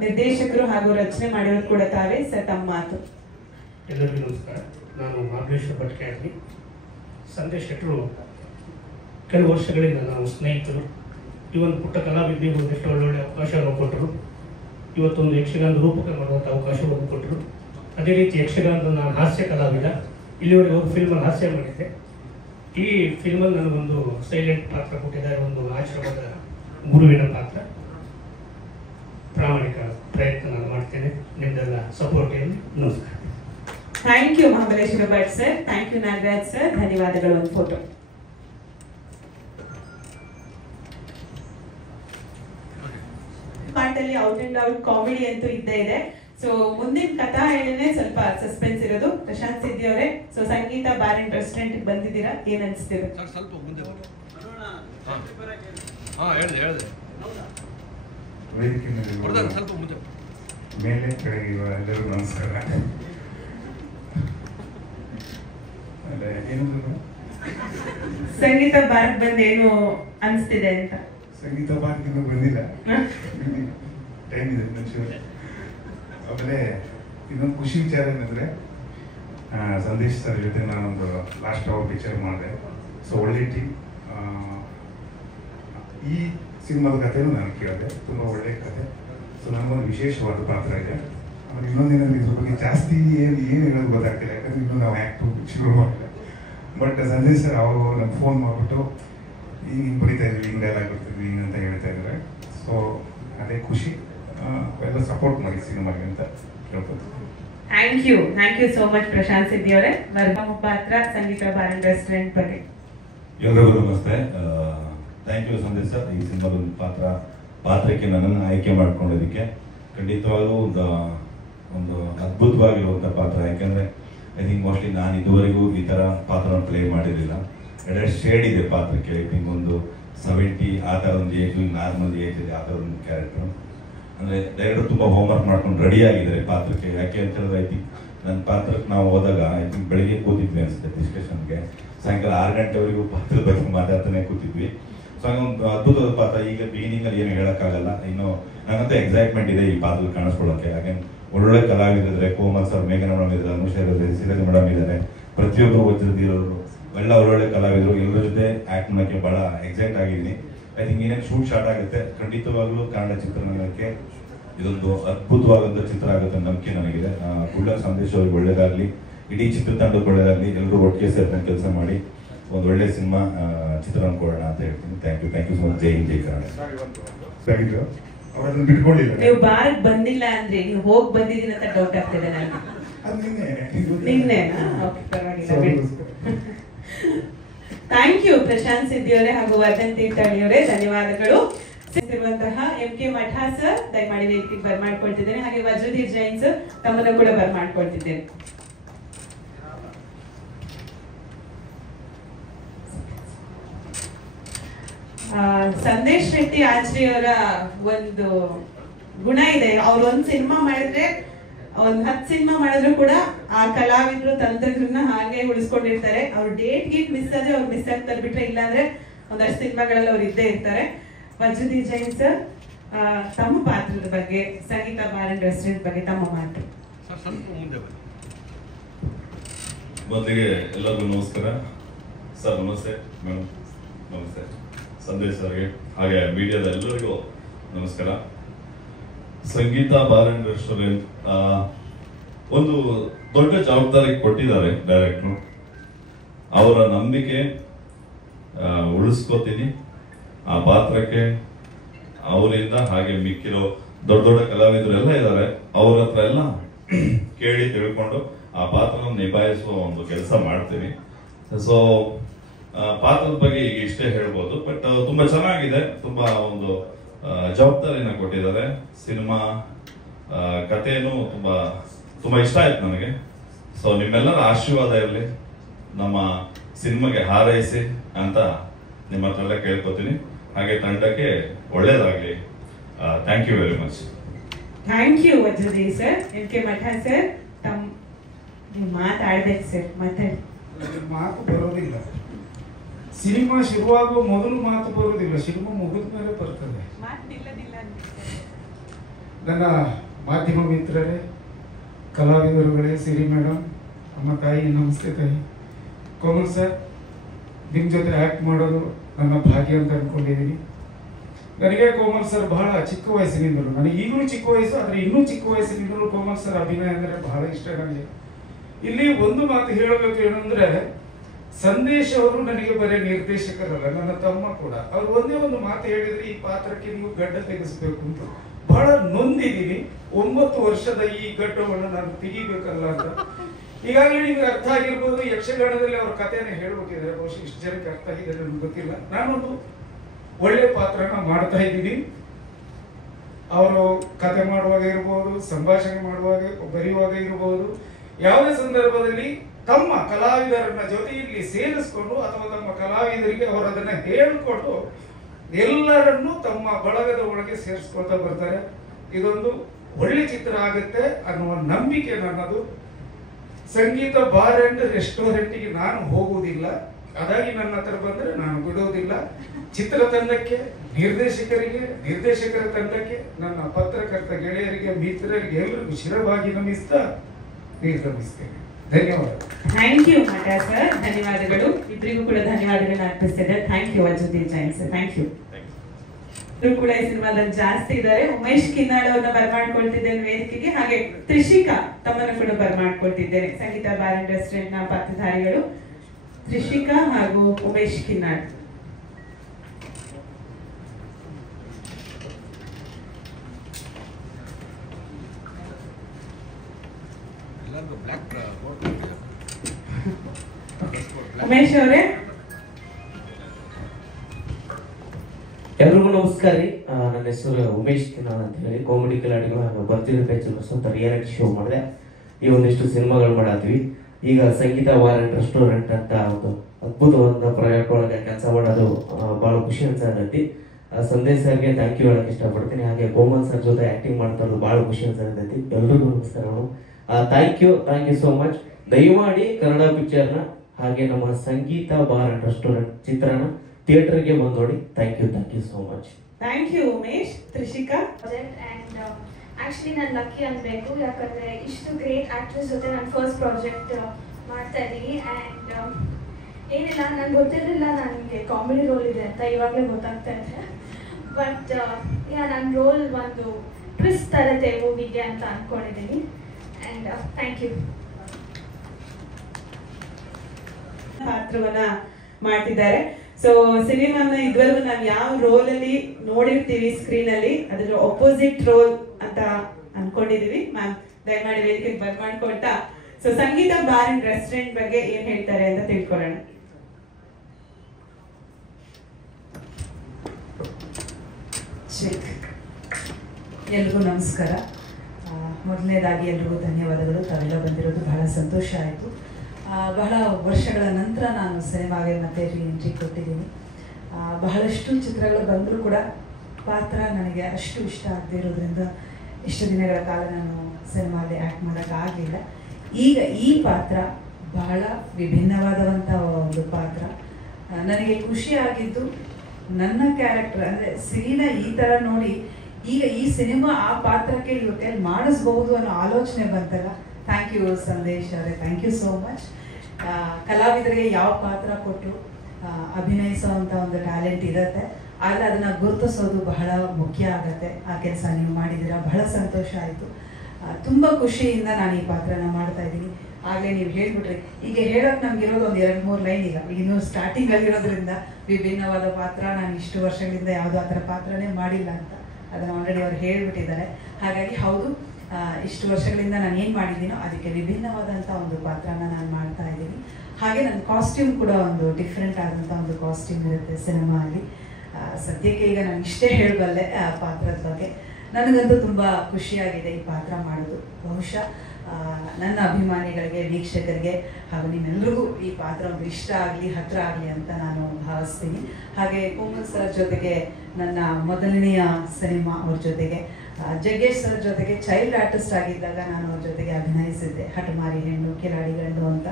ನಿರ್ದೇಶಕರು ಹಾಗೂ ರಚನೆ ಮಾಡಿರೋದು ಕೂಡ ತಾವೇ. ಸರ್, ತಮ್ಮ ಮಾತು. ಎಲ್ಲರಿಗೂ ನಮಸ್ಕಾರ. ನಾನು ಮಹಾಬಲೇಶ್ವರ ಭಟ್ ಕ್ಯಾಟ್ನಿ. ಸಂದೇಶ್ ಶೆಟ್ಟರು ಕೆಲವು ವರ್ಷಗಳಿಂದ ನಾವು ಸ್ನೇಹಿತರು. ಈ ಒಂದು ಪುಟ್ಟ ಕಲಾವಿದ್ರಿಗೆ ಒಂದಿಷ್ಟು ಒಳ್ಳೊಳ್ಳೆ ಅವಕಾಶವನ್ನು ಕೊಟ್ಟರು. ಇವತ್ತೊಂದು ಯಕ್ಷಗಾನದ ರೂಪಕ ಮಾಡುವಂಥ ಅವಕಾಶವನ್ನು ಕೊಟ್ಟರು. ಅದೇ ರೀತಿ ಯಕ್ಷಗಾನದ ನಾನು ಹಾಸ್ಯ ಕಲಾವಿದ. ಇಲ್ಲಿವರೆಗೆ ಒಂದು ಫಿಲ್ಮಲ್ಲಿ ಹಾಸ್ಯ ಮಾಡಿದ್ದೆ. ಈ ಫಿಲ್ಮಲ್ಲಿ ನನಗೊಂದು ಸೈಲೆಂಟ್ ಪಾತ್ರ ಕೊಟ್ಟಿದ್ದಾರೆ, ಒಂದು ಆಶ್ರಮದ ಗುರುವಿನ ಪಾತ್ರ. ಪ್ರಾಮಾಣಿಕ ಪ್ರಯತ್ನ ನಾನು ಮಾಡ್ತೇನೆ. ನಿಮ್ದೆಲ್ಲ ಸಪೋರ್ಟ್ ಇರಲಿ. ನಮಸ್ಕಾರ. Thank you Mahabaleshwar Bhat sir. Thank you Nagaraj sir. ಧನ್ಯವಾದಗಳು. ಒಂದು ಫೋಟೋ. ಪಾರ್ಟಲ್ಲಿ ಔಟ್ ಅಂಡ್ ಔಟ್ ಕಾಮಿಡಿ ಅಂತೂ ಇದ್ದೇ ಇದೆ. ಸೊ ಮುಂದಿನ ಕಥಾ ಹೇಳಿನೇ ಸ್ವಲ್ಪ ಸಸ್ಪೆನ್ಸ್ ಇರೋದು. ಪ್ರಶಾಂತ್ ಸಿದ್ದಿ ಅವರೇ, so Sangeetha bar and restaurant ಬಂದಿದ್ದೀರಾ, ಏನ್ ಅನ್ಸ್ತೀರಾ? ಸ್ವಲ್ಪ ಮುಂದೆ ಸ್ವಲ್ಪ ಮುಂದೆ ಮೇಲೆ ಕೆಳಗೆ ಎಲ್ಲರಿಗೂ ನಮಸ್ಕಾರ. ಸಂಗೀತ ಬಾರ್ ಬಂದು ಏನು ಅನ್ಸ್ತಿದೆ ಅಂತ? ಸಂಗೀತ ಬಾರ್ಗಿಂದ ಬಂದಿಲ್ಲ, ಟೈಮ್ ಇದೆ ಮನುಷ್ಯರು. ಆಮೇಲೆ ಇನ್ನೊಂದು ಖುಷಿ ವಿಚಾರ ಏನಂದರೆ, ಸಂದೇಶ್ ಸರ್ ಜೊತೆ ನಾನೊಂದು ಲಾಸ್ಟ್ ಅವರ್ ಪಿಕ್ಚರ್ ಮಾಡಿದೆ. ಸೊ ಒಳ್ಳೆ ಟೀಮ್. ಈ ಸಿನಿಮಾದ ಕಥೆನೂ ನಾನು ಕೇಳಿದೆ, ತುಂಬ ಒಳ್ಳೆಯ ಕಥೆ. ಸೊ ನನಗೊಂದು ವಿಶೇಷವಾದ ಪಾತ್ರ ಇದೆ. ಆಮೇಲೆ ಇನ್ನೊಂದೇನಂದ್ರೆ ಇದ್ರ ಬಗ್ಗೆ ಜಾಸ್ತಿ ಏನು ಹೇಳೋದು ಗೊತ್ತಾಗ್ತಿಲ್ಲ, ಯಾಕಂದ್ರೆ ಇನ್ನೂ ನಾವು ಆ್ಯಕ್ಟು ಶುರು ಮಾಡಿಲ್ಲ. ಬಟ್ ಸಂದೇಶ್ ಸರ್ ಅವರು ನಮ್ಗೆ ಫೋನ್ ಮಾಡಿಬಿಟ್ಟು ಹಿಂಗೆ ಬರೀತಾ ಇದ್ವಿ, ಹಿಂಗೆಲ್ಲ ಬರ್ತಿದ್ವಿ ಹಿಂಗೆ ಅಂತ ಹೇಳ್ತಾ ಇದ್ದಾರೆ. ಸೊ ಅದೇ ಖುಷಿ, ಎಲ್ಲ ಸಪೋರ್ಟ್ ಮಾಡಿ ಸಿನಿಮಾಗೆ ಅಂತ ಹೇಳ್ಬೋದು. Thank you so much Prashant Siddi ಅವರೇ. ನಮ್ಮ ಪಾತ್ರ ಸಂಗೀತ ಬಾರ್ ಅಂಡ್ ರೆಸ್ಟೋರೆಂಟ್ ಬಗ್ಗೆ ಎಲ್ಲರಿಗೂ ನಮಸ್ತೆ. ಥ್ಯಾಂಕ್ ಯು ಸಂದೇಶ್ ಸರ್, ಈ ಸಿನಿಮಾದ ಒಂದು ಪಾತ್ರಕ್ಕೆ ನನ್ನನ್ನು ಆಯ್ಕೆ ಮಾಡ್ಕೊಂಡಿದ್ದಕ್ಕೆ. ಖಂಡಿತವಾಗ್ಲೂ ಒಂದು ಅದ್ಭುತವಾಗಿರುವಂಥ ಪಾತ್ರ. ಯಾಕೆಂದರೆ ಐ ಥಿಂಕ್ ಮೋಸ್ಟ್ಲಿ ನಾನು ಇದುವರೆಗೂ ಈ ಥರ ಪಾತ್ರನ ಪ್ಲೇ ಮಾಡಿರಲಿಲ್ಲ. ಎರಡು ಶೇಡ್ ಇದೆ ಪಾತ್ರಕ್ಕೆ. ಐ ಥಿಂಕ್ ಒಂದು 70 ಆ ಥರ ಒಂದು ಏಜು, ನಾರ್ಮಲ್ ಏಜ್ ಇದೆ, ಆ ಥರ ಒಂದು ಕ್ಯಾರೆಕ್ಟ್ರು. ಅಂದರೆ ಡೈರೆಕ್ಟರ್ ತುಂಬ ಹೋಮ್ವರ್ಕ್ ಮಾಡ್ಕೊಂಡು ರೆಡಿ ಆಗಿದ್ದಾರೆ ಪಾತ್ರಕ್ಕೆ. ಯಾಕೆ ಅಂತ ಹೇಳಿದ್ರೆ ಐ ಥಿಂಕ್ ನನ್ನ ಪಾತ್ರಕ್ಕೆ ನಾವು ಹೋದಾಗ ಐ ಥಿಂಕ್ ಬೆಳಿಗ್ಗೆ ಕೂತಿದ್ವಿ ಅನಿಸುತ್ತೆ ಡಿಸ್ಕಷನ್ಗೆ, ಸಾಯಂಕಾಲ 6 ಗಂಟೆವರೆಗೂ ಪಾತ್ರದ ಬಗ್ಗೆ ಮಾತಾಡ್ತಾನೆ ಕೂತಿದ್ವಿ. ಸೊ ಹಂಗೊಂದು ಅದ್ಭುತವಾದ ಪಾತ್ರ. ಈಗ ಬಿಗಿನಿಂಗಲ್ಲಿ ಏನು ಹೇಳೋಕ್ಕಾಗಲ್ಲ, ಇನ್ನು ನನಗಂತೂ ಎಕ್ಸೈಟ್ಮೆಂಟ್ ಇದೆ ಈ ಪಾತ್ರದಲ್ಲಿ ಕಾಣಿಸ್ಕೊಳ್ಳೋಕ್ಕೆ. ಹಾಗೆ ಒಳ್ಳೊಳ್ಳೆ ಕಲಾವಿದರಿದ್ದಾರೆ, ಕೋಮಲ್ ಸರ್, ಮೇಘನಾ ಮೇಡಮ್ ಇದ್ದಾರೆ, ಅನುಷಾ ಇದ್ದಾರೆ, ಸಿರಾಜ್ ಮೇಡಮ್ ಇದ್ದಾರೆ, ಪ್ರತಿಯೊಬ್ಬರು ವಜ್ರದಿರೋರು ಎಲ್ಲ ಒಳ್ಳೊಳ್ಳೆ ಕಲಾವಿದರು. ಎಲ್ಲರ ಜೊತೆ ಆ್ಯಕ್ಟ್ ಮಾಡೋಕ್ಕೆ ಭಾಳ ಎಕ್ಸೈಟ್ ಆಗಿದ್ದೀನಿ. ಐ ಥಿಂಕ್ ಏನೇನು ಶೂಟ್ ಸ್ಟಾರ್ಟ್ ಆಗುತ್ತೆ, ಖಂಡಿತವಾಗ್ಲೂ ಕನ್ನಡ ಚಿತ್ರರಂಗಕ್ಕೆ ಇದೊಂದು ಅದ್ಭುತವಾದಂಥ ಚಿತ್ರ ಆಗುತ್ತೆ ನಂಬಿಕೆ ನನಗಿದೆ. ಗುಡ್ಡನ್ ಸಂದೇಶ್ ಅವ್ರಿಗೆ ಒಳ್ಳೇದಾಗಲಿ, ಇಡೀ ಚಿತ್ರತಂಡಕ್ಕೆ ಒಳ್ಳೇದಾಗಲಿ, ಎಲ್ಲರೂ ಒಟ್ಟಿಗೆ ಸೇರ್ಕೊಂಡು ಕೆಲಸ ಮಾಡಿ ಒಂದು ಒಳ್ಳೆ ಸಿನಿಮಾ ಚಿತ್ರರಂಗ ಕೊಡೋಣ ಅಂತ ಹೇಳ್ತೀನಿ. Thank you so much. ಜೈ ಹಿಂದ್, ಜೈ ಕನ್ನಡ. ಅವರನ್ನು ಬಿಟ್ಕೊಂಡಿಲ್ಲ. ನೀವು ಬಾರ್ಗ್ ಬಂದಿಲ್ಲ ಅಂದ್ರೆ ನೀವು ಹೋಗಿ ಬಂದಿದ್ದೀನ ಅಂತ ಡೌಟ್ ಆಗ್ತಿದೆ ನನಗೆ. ನಿನ್ನೆನಾ? ಓಕೆ, ಪರವಾಗಿಲ್ಲ. ಥ್ಯಾಂಕ್ ಯು ಪ್ರಶಾಂತ್ ಸಿದ್ದಿ ಅವರೇ ಹಾಗೂ ವರ್ಧನ್ ತೀರ್ಥಹಳ್ಳಿ ಅವರೇ, ಧನ್ಯವಾದಗಳು. MK ಮಠ ಸರ್ ದಯಮಾಡಿ ವೇದಿಕೆಗೆ ಬರ್ಮಾಡ್ಕೊಳ್ತಿದ್ದೇನೆ. ಹಾಗೆ ವಜ್ರದೀಪ್ ಜೈನ್ ಸರ್ ತಮ್ಮನ್ನು ಕೂಡ ಬರ್ಮಾಡ್ಕೊಳ್ತಿದ್ದೇನೆ. ಸಂದೇಶ್ ಶೆಟ್ಟಿ ಆಚ್ರಿ ಅವರ ಒಂದು ಗುಣ ಇದೆ. ಅವ್ರು ಒಂದ್ ಸಿನಿಮಾ ಮಾಡಿದ್ರೆ, ಒಂದ್ 10 ಸಿನಿಮಾ ಮಾಡಿದ್ರು ಕೂಡ ಆ ಕಲಾವಿದ್ರು ತಂತ್ರಜ್ಞರನ್ನ ಹಾಗೆ ಉಳಿಸ್ಕೊಂಡಿರ್ತಾರೆ. ಅವ್ರ ಡೇಟ್ ಗೀಟ್ ಮಿಸ್ ಆದ್ರೆ ಅವ್ರು ಮಿಸ್ ಆಗ್ತಾರೆ, ಬಿಟ್ರೆ ಇಲ್ಲಾಂದ್ರೆ ಒಂದಷ್ಟು ಸಿನಿಮಾಗಳಲ್ಲಿ ಅವ್ರು ಇದ್ದೇ ಇರ್ತಾರೆ. ವಜ್ರದೀಪ್ ಜೈನ್ ಸರ್, ತಮ್ಮ ಪಾತ್ರದ ಬಗ್ಗೆ, ಸಂಗೀತ ಬಾರ್ ಅಂಡ್ ರೆಸ್ಟೋರೆಂಟ್ ಬಗ್ಗೆ ತಮ್ಮ ಮಾತು. ಮೊದಲಿಗೆ ಎಲ್ಲರಿಗೂ ನಮಸ್ಕಾರ ಸರ್. ನಮಸ್ತೆ ಮೇಡಮ್, ನಮಸ್ತೆ ಸಂದೇಶ್ ಸರ್ಗೆ, ಹಾಗೆ ಮೀಡಿಯಾದ ಎಲ್ಲರಿಗೂ ನಮಸ್ಕಾರ. ಸಂಗೀತ ಬಾರ್ ಅಂಡ್ ರೆಸ್ಟೋರೆಂಟ್ ಒಂದು ದೊಡ್ಡ ಜವಾಬ್ದಾರಿ ಕೊಟ್ಟಿದ್ದಾರೆ ಡೈರೆಕ್ಟ್ರು. ಅವರ ನಂಬಿಕೆ ಉಳಿಸ್ಕೋತೀನಿ ಆ ಪಾತ್ರಕ್ಕೆ. ಅವರಿಂದ ಹಾಗೆ ಮಿಕ್ಕಿರೋ ದೊಡ್ಡ ದೊಡ್ಡ ಕಲಾವಿದರು ಎಲ್ಲ ಇದ್ದಾರೆ, ಅವ್ರ ಹತ್ರ ಎಲ್ಲ ಕೇಳಿ ತಿಳ್ಕೊಂಡು ಆ ಪಾತ್ರನ ನಿಭಾಯಿಸುವ ಒಂದು ಕೆಲಸ ಮಾಡ್ತೀನಿ. ಸೊ ಪಾತ್ರದ ಬಗ್ಗೆ ಈಗ ಇಷ್ಟೇ ಹೇಳ್ಬೋದು. ಬಟ್ ತುಂಬಾ ಚೆನ್ನಾಗಿದೆ, ತುಂಬಾ ಒಂದು ಜವಾಬ್ದಾರಿನ ಕೊಟ್ಟಿದ್ದಾರೆ. ಸಿನಿಮಾ ಕಥೆನೂ ತುಂಬಾ ಇಷ್ಟ ಆಯ್ತು ನನಗೆ. ಸೊ ನಿಮ್ಮೆಲ್ಲರ ಆಶೀರ್ವಾದ ಇರಲಿ, ನಮ್ಮ ಸಿನಿಮಾಗೆ ಹಾರೈಸಿ ಅಂತ ನಿಮ್ಮ ಹತ್ರ ಎಲ್ಲ ಕೇಳ್ಕೊತೀನಿ. ಹಾಗೆ ತಂಡಕ್ಕೆ ಒಳ್ಳೇದಾಗ್ಲಿ. Thank you very much. Thank you Vajradeep sir. MK Math sir, ನೀವು ಮಾತಾಡ್ಬೇಕು ಸರ್, ಮಾತಾಡಿ. ಮಾತು ಬರೋದಿಲ್ಲ, ಸಿನಿಮಾ ಶುರುವಾಗುವ ಮೊದಲು ಮಾತು ಬರೋದಿಲ್ಲ, ಸಿನಿಮಾ ಮುಗಿದ ಮೇಲೆ ಬರ್ತದೆ. ನನ್ನ ಮಾಧ್ಯಮ ಮಿತ್ರರೇ, ಕಲಾವಿದರುಗಳೇ, ಸಿರಿ ಮೇಡಮ್, ಅಮ್ಮ ತಾಯಿ, ನಮಸ್ತೆ ತಾಯಿ. ಕೋಮಲ್ ಸರ್, ನಿಮ್ಮ ಜೊತೆ ಆ್ಯಕ್ಟ್ ಮಾಡೋದು ನನ್ನ ಭಾಗ್ಯ ಅಂತ ಅನ್ಕೊಂಡಿದ್ದೀನಿ. ನನಗೆ ಕೋಮಲ್ ಸರ್ ಬಹಳ ಚಿಕ್ಕ ವಯಸ್ಸಿನಿಂದಲೂ, ನನಗೆ ಈಗಲೂ ಚಿಕ್ಕ ವಯಸ್ಸು, ಆದರೆ ಇನ್ನೂ ಚಿಕ್ಕ ವಯಸ್ಸಿನಿಂದಲೂ ಕೋಮಲ್ ಸರ್ ಅಭಿನಯ ಅಂದರೆ ಬಹಳ ಇಷ್ಟ ನನಗೆ. ಇಲ್ಲಿ ಒಂದು ಮಾತು ಹೇಳಬೇಕು ಏನಂದ್ರೆ, ಸಂದೇಶ್ ಅವರು ನನಗೆ ಬರೀ ನಿರ್ದೇಶಕರಲ್ಲ, ನನ್ನ ತಮ್ಮ ಕೂಡ. ಅವ್ರು ಒಂದೇ ಒಂದು ಮಾತು ಹೇಳಿದ್ರೆ, ಈ ಪಾತ್ರಕ್ಕೆ ನೀವು ಗಡ್ಡ ತೆಗೆಸ್ಬೇಕು ಅಂತ. ಬಹಳ ನೊಂದಿದ್ದೀನಿ. 9 ವರ್ಷದ ಈ ಗಡ್ಡವನ್ನು ನಾನು ತೆಗಿಬೇಕಲ್ಲ ಅಂತ. ಈಗಾಗಲೇ ನಿಮ್ಗೆ ಅರ್ಥ ಆಗಿರ್ಬೋದು, ಯಕ್ಷಗಾನದಲ್ಲಿ ಅವ್ರ ಕಥೆನ ಹೇಳ್ಬಿಟ್ಟಿದ್ದಾರೆ. ಬಹುಶಃ ಇಷ್ಟು ಜನಕ್ಕೆ ಅರ್ಥ ಆಗಿದೆ ನನಗೆ ಗೊತ್ತಿಲ್ಲ. ನಾನೊಂದು ಒಳ್ಳೆ ಪಾತ್ರನ ಮಾಡ್ತಾ ಇದ್ದೀನಿ. ಅವರು ಕತೆ ಮಾಡುವಾಗ ಇರ್ಬೋದು, ಸಂಭಾಷಣೆ ಮಾಡುವಾಗ, ಬರೆಯುವಾಗ ಇರ್ಬೋದು, ಯಾವುದೇ ಸಂದರ್ಭದಲ್ಲಿ ತಮ್ಮ ಕಲಾವಿದರನ್ನ ಜೊತೆಯಲ್ಲಿ ಸೇರಿಸ್ಕೊಂಡು ಅಥವಾ ತಮ್ಮ ಕಲಾವಿದರಿಗೆ ಅವರದನ್ನ ಹೇಳಿಕೊಂಡು ಎಲ್ಲರನ್ನೂ ತಮ್ಮ ಬಳಗದ ಒಳಗೆ ಸೇರಿಸ್ಕೊಳ್ತಾ ಬರ್ತಾರೆ. ಇದೊಂದು ಒಳ್ಳೆ ಚಿತ್ರ ಆಗುತ್ತೆ ಅನ್ನುವ ನಂಬಿಕೆ ನನ್ನದು. ಸಂಗೀತ ಬಾರ್ ಅಂಡ್ ರೆಸ್ಟೋರೆಂಟ್ಗೆ ನಾನು ಹೋಗುವುದಿಲ್ಲ, ಅದಾಗಿ ನನ್ನ ಹತ್ರ ಬಂದರೆ ನಾನು ಬಿಡೋದಿಲ್ಲ. ಚಿತ್ರತಂಡಕ್ಕೆ, ನಿರ್ದೇಶಕರಿಗೆ, ನಿರ್ದೇಶಕರ ತಂಡಕ್ಕೆ, ನನ್ನ ಪತ್ರಕರ್ತ ಗೆಳೆಯರಿಗೆ, ಮಿತ್ರರಿಗೆ ಎಲ್ಲರಿಗೂ ಶಿರವಾಗಿ ನಮಿಸ್ತಾ ನಿರ್ಗಮಿಸ್ತೇನೆ. ಧನ್ಯವಾದ. ಥ್ಯಾಂಕ್ ಯು ಮಠ ಸರ್, ಧನ್ಯವಾದಗಳು. ಇಬ್ಬರಿಗೂ ಕೂಡ ಧನ್ಯವಾದಗಳನ್ನ ಅರ್ಪಿಸ್ತೇನೆ. Thank you Vajradeep Jain sir, thank you. ಕೂಡ ಈ ಸಿನಿಮಾದಲ್ಲಿ ಜಾಸ್ತಿ ಇದ್ದಾರೆ. ಉಮೇಶ್ ಕಿನ್ನಾಳ್ ಅವ್ರನ್ನ ಬರ್ಮಾಡ್ಕೊಳ್ತಿದ್ದೇನೆ ವೇದಿಕೆಗೆ, ಹಾಗೆ ತ್ರಿಷಿಕಾ ತಮ್ಮನ್ನು ಕೂಡ ಬರ್ಮಾಡ್ಕೊಳ್ತಿದ್ದೇನೆ. ಸಂಗೀತ ಬಾರ್ ಅಂಡ್ ರೆಸ್ಟೋರೆಂಟ್ ನ ಪಾತ್ರಧಾರಿಗಳು ತ್ರಿಷಿಕಾ ಹಾಗೂ ಉಮೇಶ್ ಕಿನ್ನಾಳ್. ಉಮೇಶ್ ಅವರೇ. ಎಲ್ರಿಗೂ ನಮಸ್ಕಾರ ರೀ. ನನ್ನ ಹೆಸರು ಉಮೇಶ್ ಕಿನ್ನಾಳ್ ಅಂತ ಹೇಳಿ, ಕಾಮಿಡಿ ಕಿಲಾಡಿಗಳು ಹಾಗೂ ಬರ್ತಿರೋ ಪೇಚರ್ಸ್ ಅಂತ ರಿಯಾಲಿಟಿ ಶೋ ಮಾಡಿದೆ. ಈ ಒಂದಿಷ್ಟು ಸಿನಿಮಾಗಳು ಮಾಡತ್ತೀವಿ. ಈಗ ಸಂಗೀತ ಬಾರ್ ಅಂಡ್ ರೆಸ್ಟೋರೆಂಟ್ ಅಂತ ಒಂದು ಅದ್ಭುತವಾದ ಪ್ರಾಜೆಕ್ಟ್ ಒಳಗೆ ಕೆಲಸ ಮಾಡೋದು ಭಾಳ ಖುಷಿ ಅನ್ಸತೈತಿ. ಸಂದೇಶ್ ಸರ್ಗೆ ಥ್ಯಾಂಕ್ ಯು ಹೇಳಕ್ಕೆ ಇಷ್ಟಪಡ್ತೀನಿ. ಹಾಗೆ ಕೋಮಲ್ ಸರ್ ಜೊತೆ ಆ್ಯಕ್ಟಿಂಗ್ ಮಾಡ್ತಾ ಇರೋದು ಭಾಳ ಖುಷಿ ಅನ್ಸತೈತಿ. ಎಲ್ರಿಗೂ ನಮಸ್ಕಾರಗಳು. Thank you so much. ದಯಮಾಡಿ ಕನ್ನಡ ಪಿಕ್ಚರ್ನ ಹಾಗೆ ನಮ್ಮ ಸಂಗೀತ ಬಾರ್ ಅಂಡ್ ರೆಸ್ಟೋರೆಂಟ್ ಚಿತ್ರನ ಥಿಯೇಟರ್ಗೆ ಬಂದು ನೋಡಿ. Thank you so much. Thank you Umesh. Trishika. Actually ನಾನು ಲಕ್ಕಿ ಅನ್ಬೇಕು, ಯಾಕಂದ್ರೆ ಇಷ್ಟು ಗ್ರೇಟ್ ಆಕ್ಟ್ರೆಸ್ ಜೊತೆ ನಾನು ಫಸ್ಟ್ ಪ್ರಾಜೆಕ್ಟ್ ಮಾಡ್ತಾ ಇದ್ದೀನಿ. ಆ್ಯಂಡ್ ಏನಿಲ್ಲ, ನಂಗೆ ಗೊತ್ತಿರಲಿಲ್ಲ ನನಗೆ ಕಾಮಿಡಿ ರೋಲ್ ಇದೆ ಅಂತ, ಇವಾಗಲೇ ಗೊತ್ತಾಗ್ತಾ ಇದೆ. ಬಟ್ ನನ್ನ ರೋಲ್ ಒಂದು ಟ್ವಿಸ್ಟ್ ತರತ್ತೆ ಮೂವಿಗೆ ಅಂತ ಅಂದ್ಕೊಂಡಿದ್ದೀನಿ. And thank you. ಪಾತ್ರವನ್ನ ಮಾಡ್ತಿದ್ದಾರೆ. ಸೊ ಸಿನಿಮಾನ ಇದುವರೆಗೂ ನಾವು ಯಾವ ರೋಲ್ ಅಲ್ಲಿ ನೋಡಿರ್ತೀವಿ ಸ್ಕ್ರೀನ್ ಅಲ್ಲಿ, ಅದ್ರ ಅಪೋಸಿಟ್ ರೋಲ್ ಅಂತ ಅನ್ಕೊಂಡಿದೀವಿ. ಮ್ಯಾಮ್ ದಯಮಾಡಿ ವೇದಿಕೆಗೆ ಬರ್ಮಾಡ್ಕೊಳ್ತಾ so Sangeetha bar and restaurant ಬಗ್ಗೆ ಏನ್ ಹೇಳ್ತಾರೆ ಅಂತ ತಿಳ್ಕೊಳ್ಳೋಣ. ಎಲ್ರಿಗೂ ನಮಸ್ಕಾರ. ಮೊದಲನೇದಾಗಿ ಎಲ್ರಿಗೂ ಧನ್ಯವಾದಗಳು. ತಾವೆಲ್ಲ ಬಂದಿರೋದು ಬಹಳ ಸಂತೋಷ ಆಯಿತು. ಬಹಳ ವರ್ಷಗಳ ನಂತರ ನಾನು ಸಿನಿಮಾಗೆ ಮತ್ತೆ ರೀಎಂಟ್ರಿ ಕೊಟ್ಟಿದ್ದೀನಿ. ಬಹಳಷ್ಟು ಚಿತ್ರಗಳು ಬಂದರೂ ಕೂಡ ಪಾತ್ರ ನನಗೆ ಅಷ್ಟು ಇಷ್ಟ ಆಗದೆ ಇರೋದ್ರಿಂದ ಇಷ್ಟು ದಿನಗಳ ಕಾಲ ನಾನು ಸಿನಿಮಾಲ್ಲಿ ಆ್ಯಕ್ಟ್ ಮಾಡೋಕ್ಕಾಗಲಿಲ್ಲ. ಈಗ ಈ ಪಾತ್ರ ಬಹಳ ವಿಭಿನ್ನವಾದಂಥ ಒಂದು ಪಾತ್ರ. ನನಗೆ ಖುಷಿಯಾಗಿದ್ದು ನನ್ನ ಕ್ಯಾರೆಕ್ಟರ್ ಅಂದರೆ ಸಿರಿನ ಈ ಥರ ನೋಡಿ ಈಗ ಈ ಸಿನಿಮಾ ಆ ಪಾತ್ರಕ್ಕೆ ಇವ್ರ ಕೈಲಿ ಮಾಡಿಸ್ಬಹುದು ಅನ್ನೋ ಆಲೋಚನೆ ಬಂತಲ್ಲ. ಥ್ಯಾಂಕ್ ಯು ಸಂದೇಶ್ ಅವರೇ, ಥ್ಯಾಂಕ್ ಯು ಸೋ ಮಚ್. ಕಲಾವಿದರಿಗೆ ಯಾವ ಪಾತ್ರ ಕೊಟ್ಟರು ಅಭಿನಯಿಸುವಂಥ ಒಂದು ಟ್ಯಾಲೆಂಟ್ ಇರುತ್ತೆ, ಆದರೆ ಅದನ್ನು ಗುರುತಿಸೋದು ಬಹಳ ಮುಖ್ಯ ಆಗುತ್ತೆ. ಆ ಕೆಲಸ ನೀವು ಮಾಡಿದ್ದೀರಾ, ಬಹಳ ಸಂತೋಷ ಆಯಿತು. ತುಂಬ ಖುಷಿಯಿಂದ ನಾನು ಈ ಪಾತ್ರನ ಮಾಡ್ತಾ ಇದ್ದೀನಿ. ಆಗಲೇ ನೀವು ಹೇಳ್ಬಿಟ್ರಿ, ಈಗ ಹೇಳೋಕೆ ನಮಗಿರೋದು ಒಂದು 2-3 ಲೈನ್. ಈಗ ಇನ್ನೂ ಸ್ಟಾರ್ಟಿಂಗಲ್ಲಿರೋದ್ರಿಂದ ವಿಭಿನ್ನವಾದ ಪಾತ್ರ, ನಾನು ಇಷ್ಟು ವರ್ಷಗಳಿಂದ ಯಾವುದೋ ಆ ಥರ ಪಾತ್ರನೇ ಮಾಡಿಲ್ಲ ಅಂತ ಅದನ್ನು ಆಲ್ರೆಡಿ ಅವ್ರು ಹೇಳ್ಬಿಟ್ಟಿದ್ದಾರೆ. ಹಾಗಾಗಿ ಹೌದು, ಇಷ್ಟು ವರ್ಷಗಳಿಂದ ನಾನು ಏನು ಮಾಡಿದ್ದೀನೋ ಅದಕ್ಕೆ ವಿಭಿನ್ನವಾದಂಥ ಒಂದು ಪಾತ್ರನ ನಾನು ಮಾಡ್ತಾ ಇದ್ದೀನಿ. ಹಾಗೆ ನನ್ನ ಕಾಸ್ಟ್ಯೂಮ್ ಕೂಡ ಒಂದು ಡಿಫ್ರೆಂಟ್ ಆದಂಥ ಒಂದು ಕಾಸ್ಟ್ಯೂಮ್ ಇರುತ್ತೆ ಸಿನಿಮಾ ಅಲ್ಲಿ. ಸದ್ಯಕ್ಕೆ ಈಗ ನಾನು ಇಷ್ಟೇ ಹೇಳಬಲ್ಲೆ ಆ ಪಾತ್ರದ ಬಗ್ಗೆ. ನನಗಂತೂ ತುಂಬ ಖುಷಿಯಾಗಿದೆ ಈ ಪಾತ್ರ ಮಾಡೋದು. ಬಹುಶಃ ನನ್ನ ಅಭಿಮಾನಿಗಳಿಗೆ, ವೀಕ್ಷಕರಿಗೆ ಹಾಗೂ ನಿಮ್ಮೆಲ್ಲರಿಗೂ ಈ ಪಾತ್ರ ಒಂದು ಇಷ್ಟ ಆಗಲಿ, ಹತ್ತಿರ ಆಗಲಿ ಅಂತ ನಾನು ಭಾವಿಸ್ತೀನಿ. ಹಾಗೆ ಕೋಮಲ್ ಸರ್ ಜೊತೆಗೆ ನನ್ನ ಮೊದಲನೆಯ ಸಿನಿಮಾ ಅವ್ರ ಜೊತೆಗೆ, ಜಗ್ಗೇಶ್ ಸರ್ ಜೊತೆಗೆ ಚೈಲ್ಡ್ ಆರ್ಟಿಸ್ಟ್ ಆಗಿದ್ದಾಗ ನಾನು ಅವ್ರ ಜೊತೆಗೆ ಅಭಿನಯಿಸಿದ್ದೆ, ಹಠಮಾರಿ ಹೆಣ್ಣು ಕಿಲಾಡಿ ಗಂಡು ಅಂತ.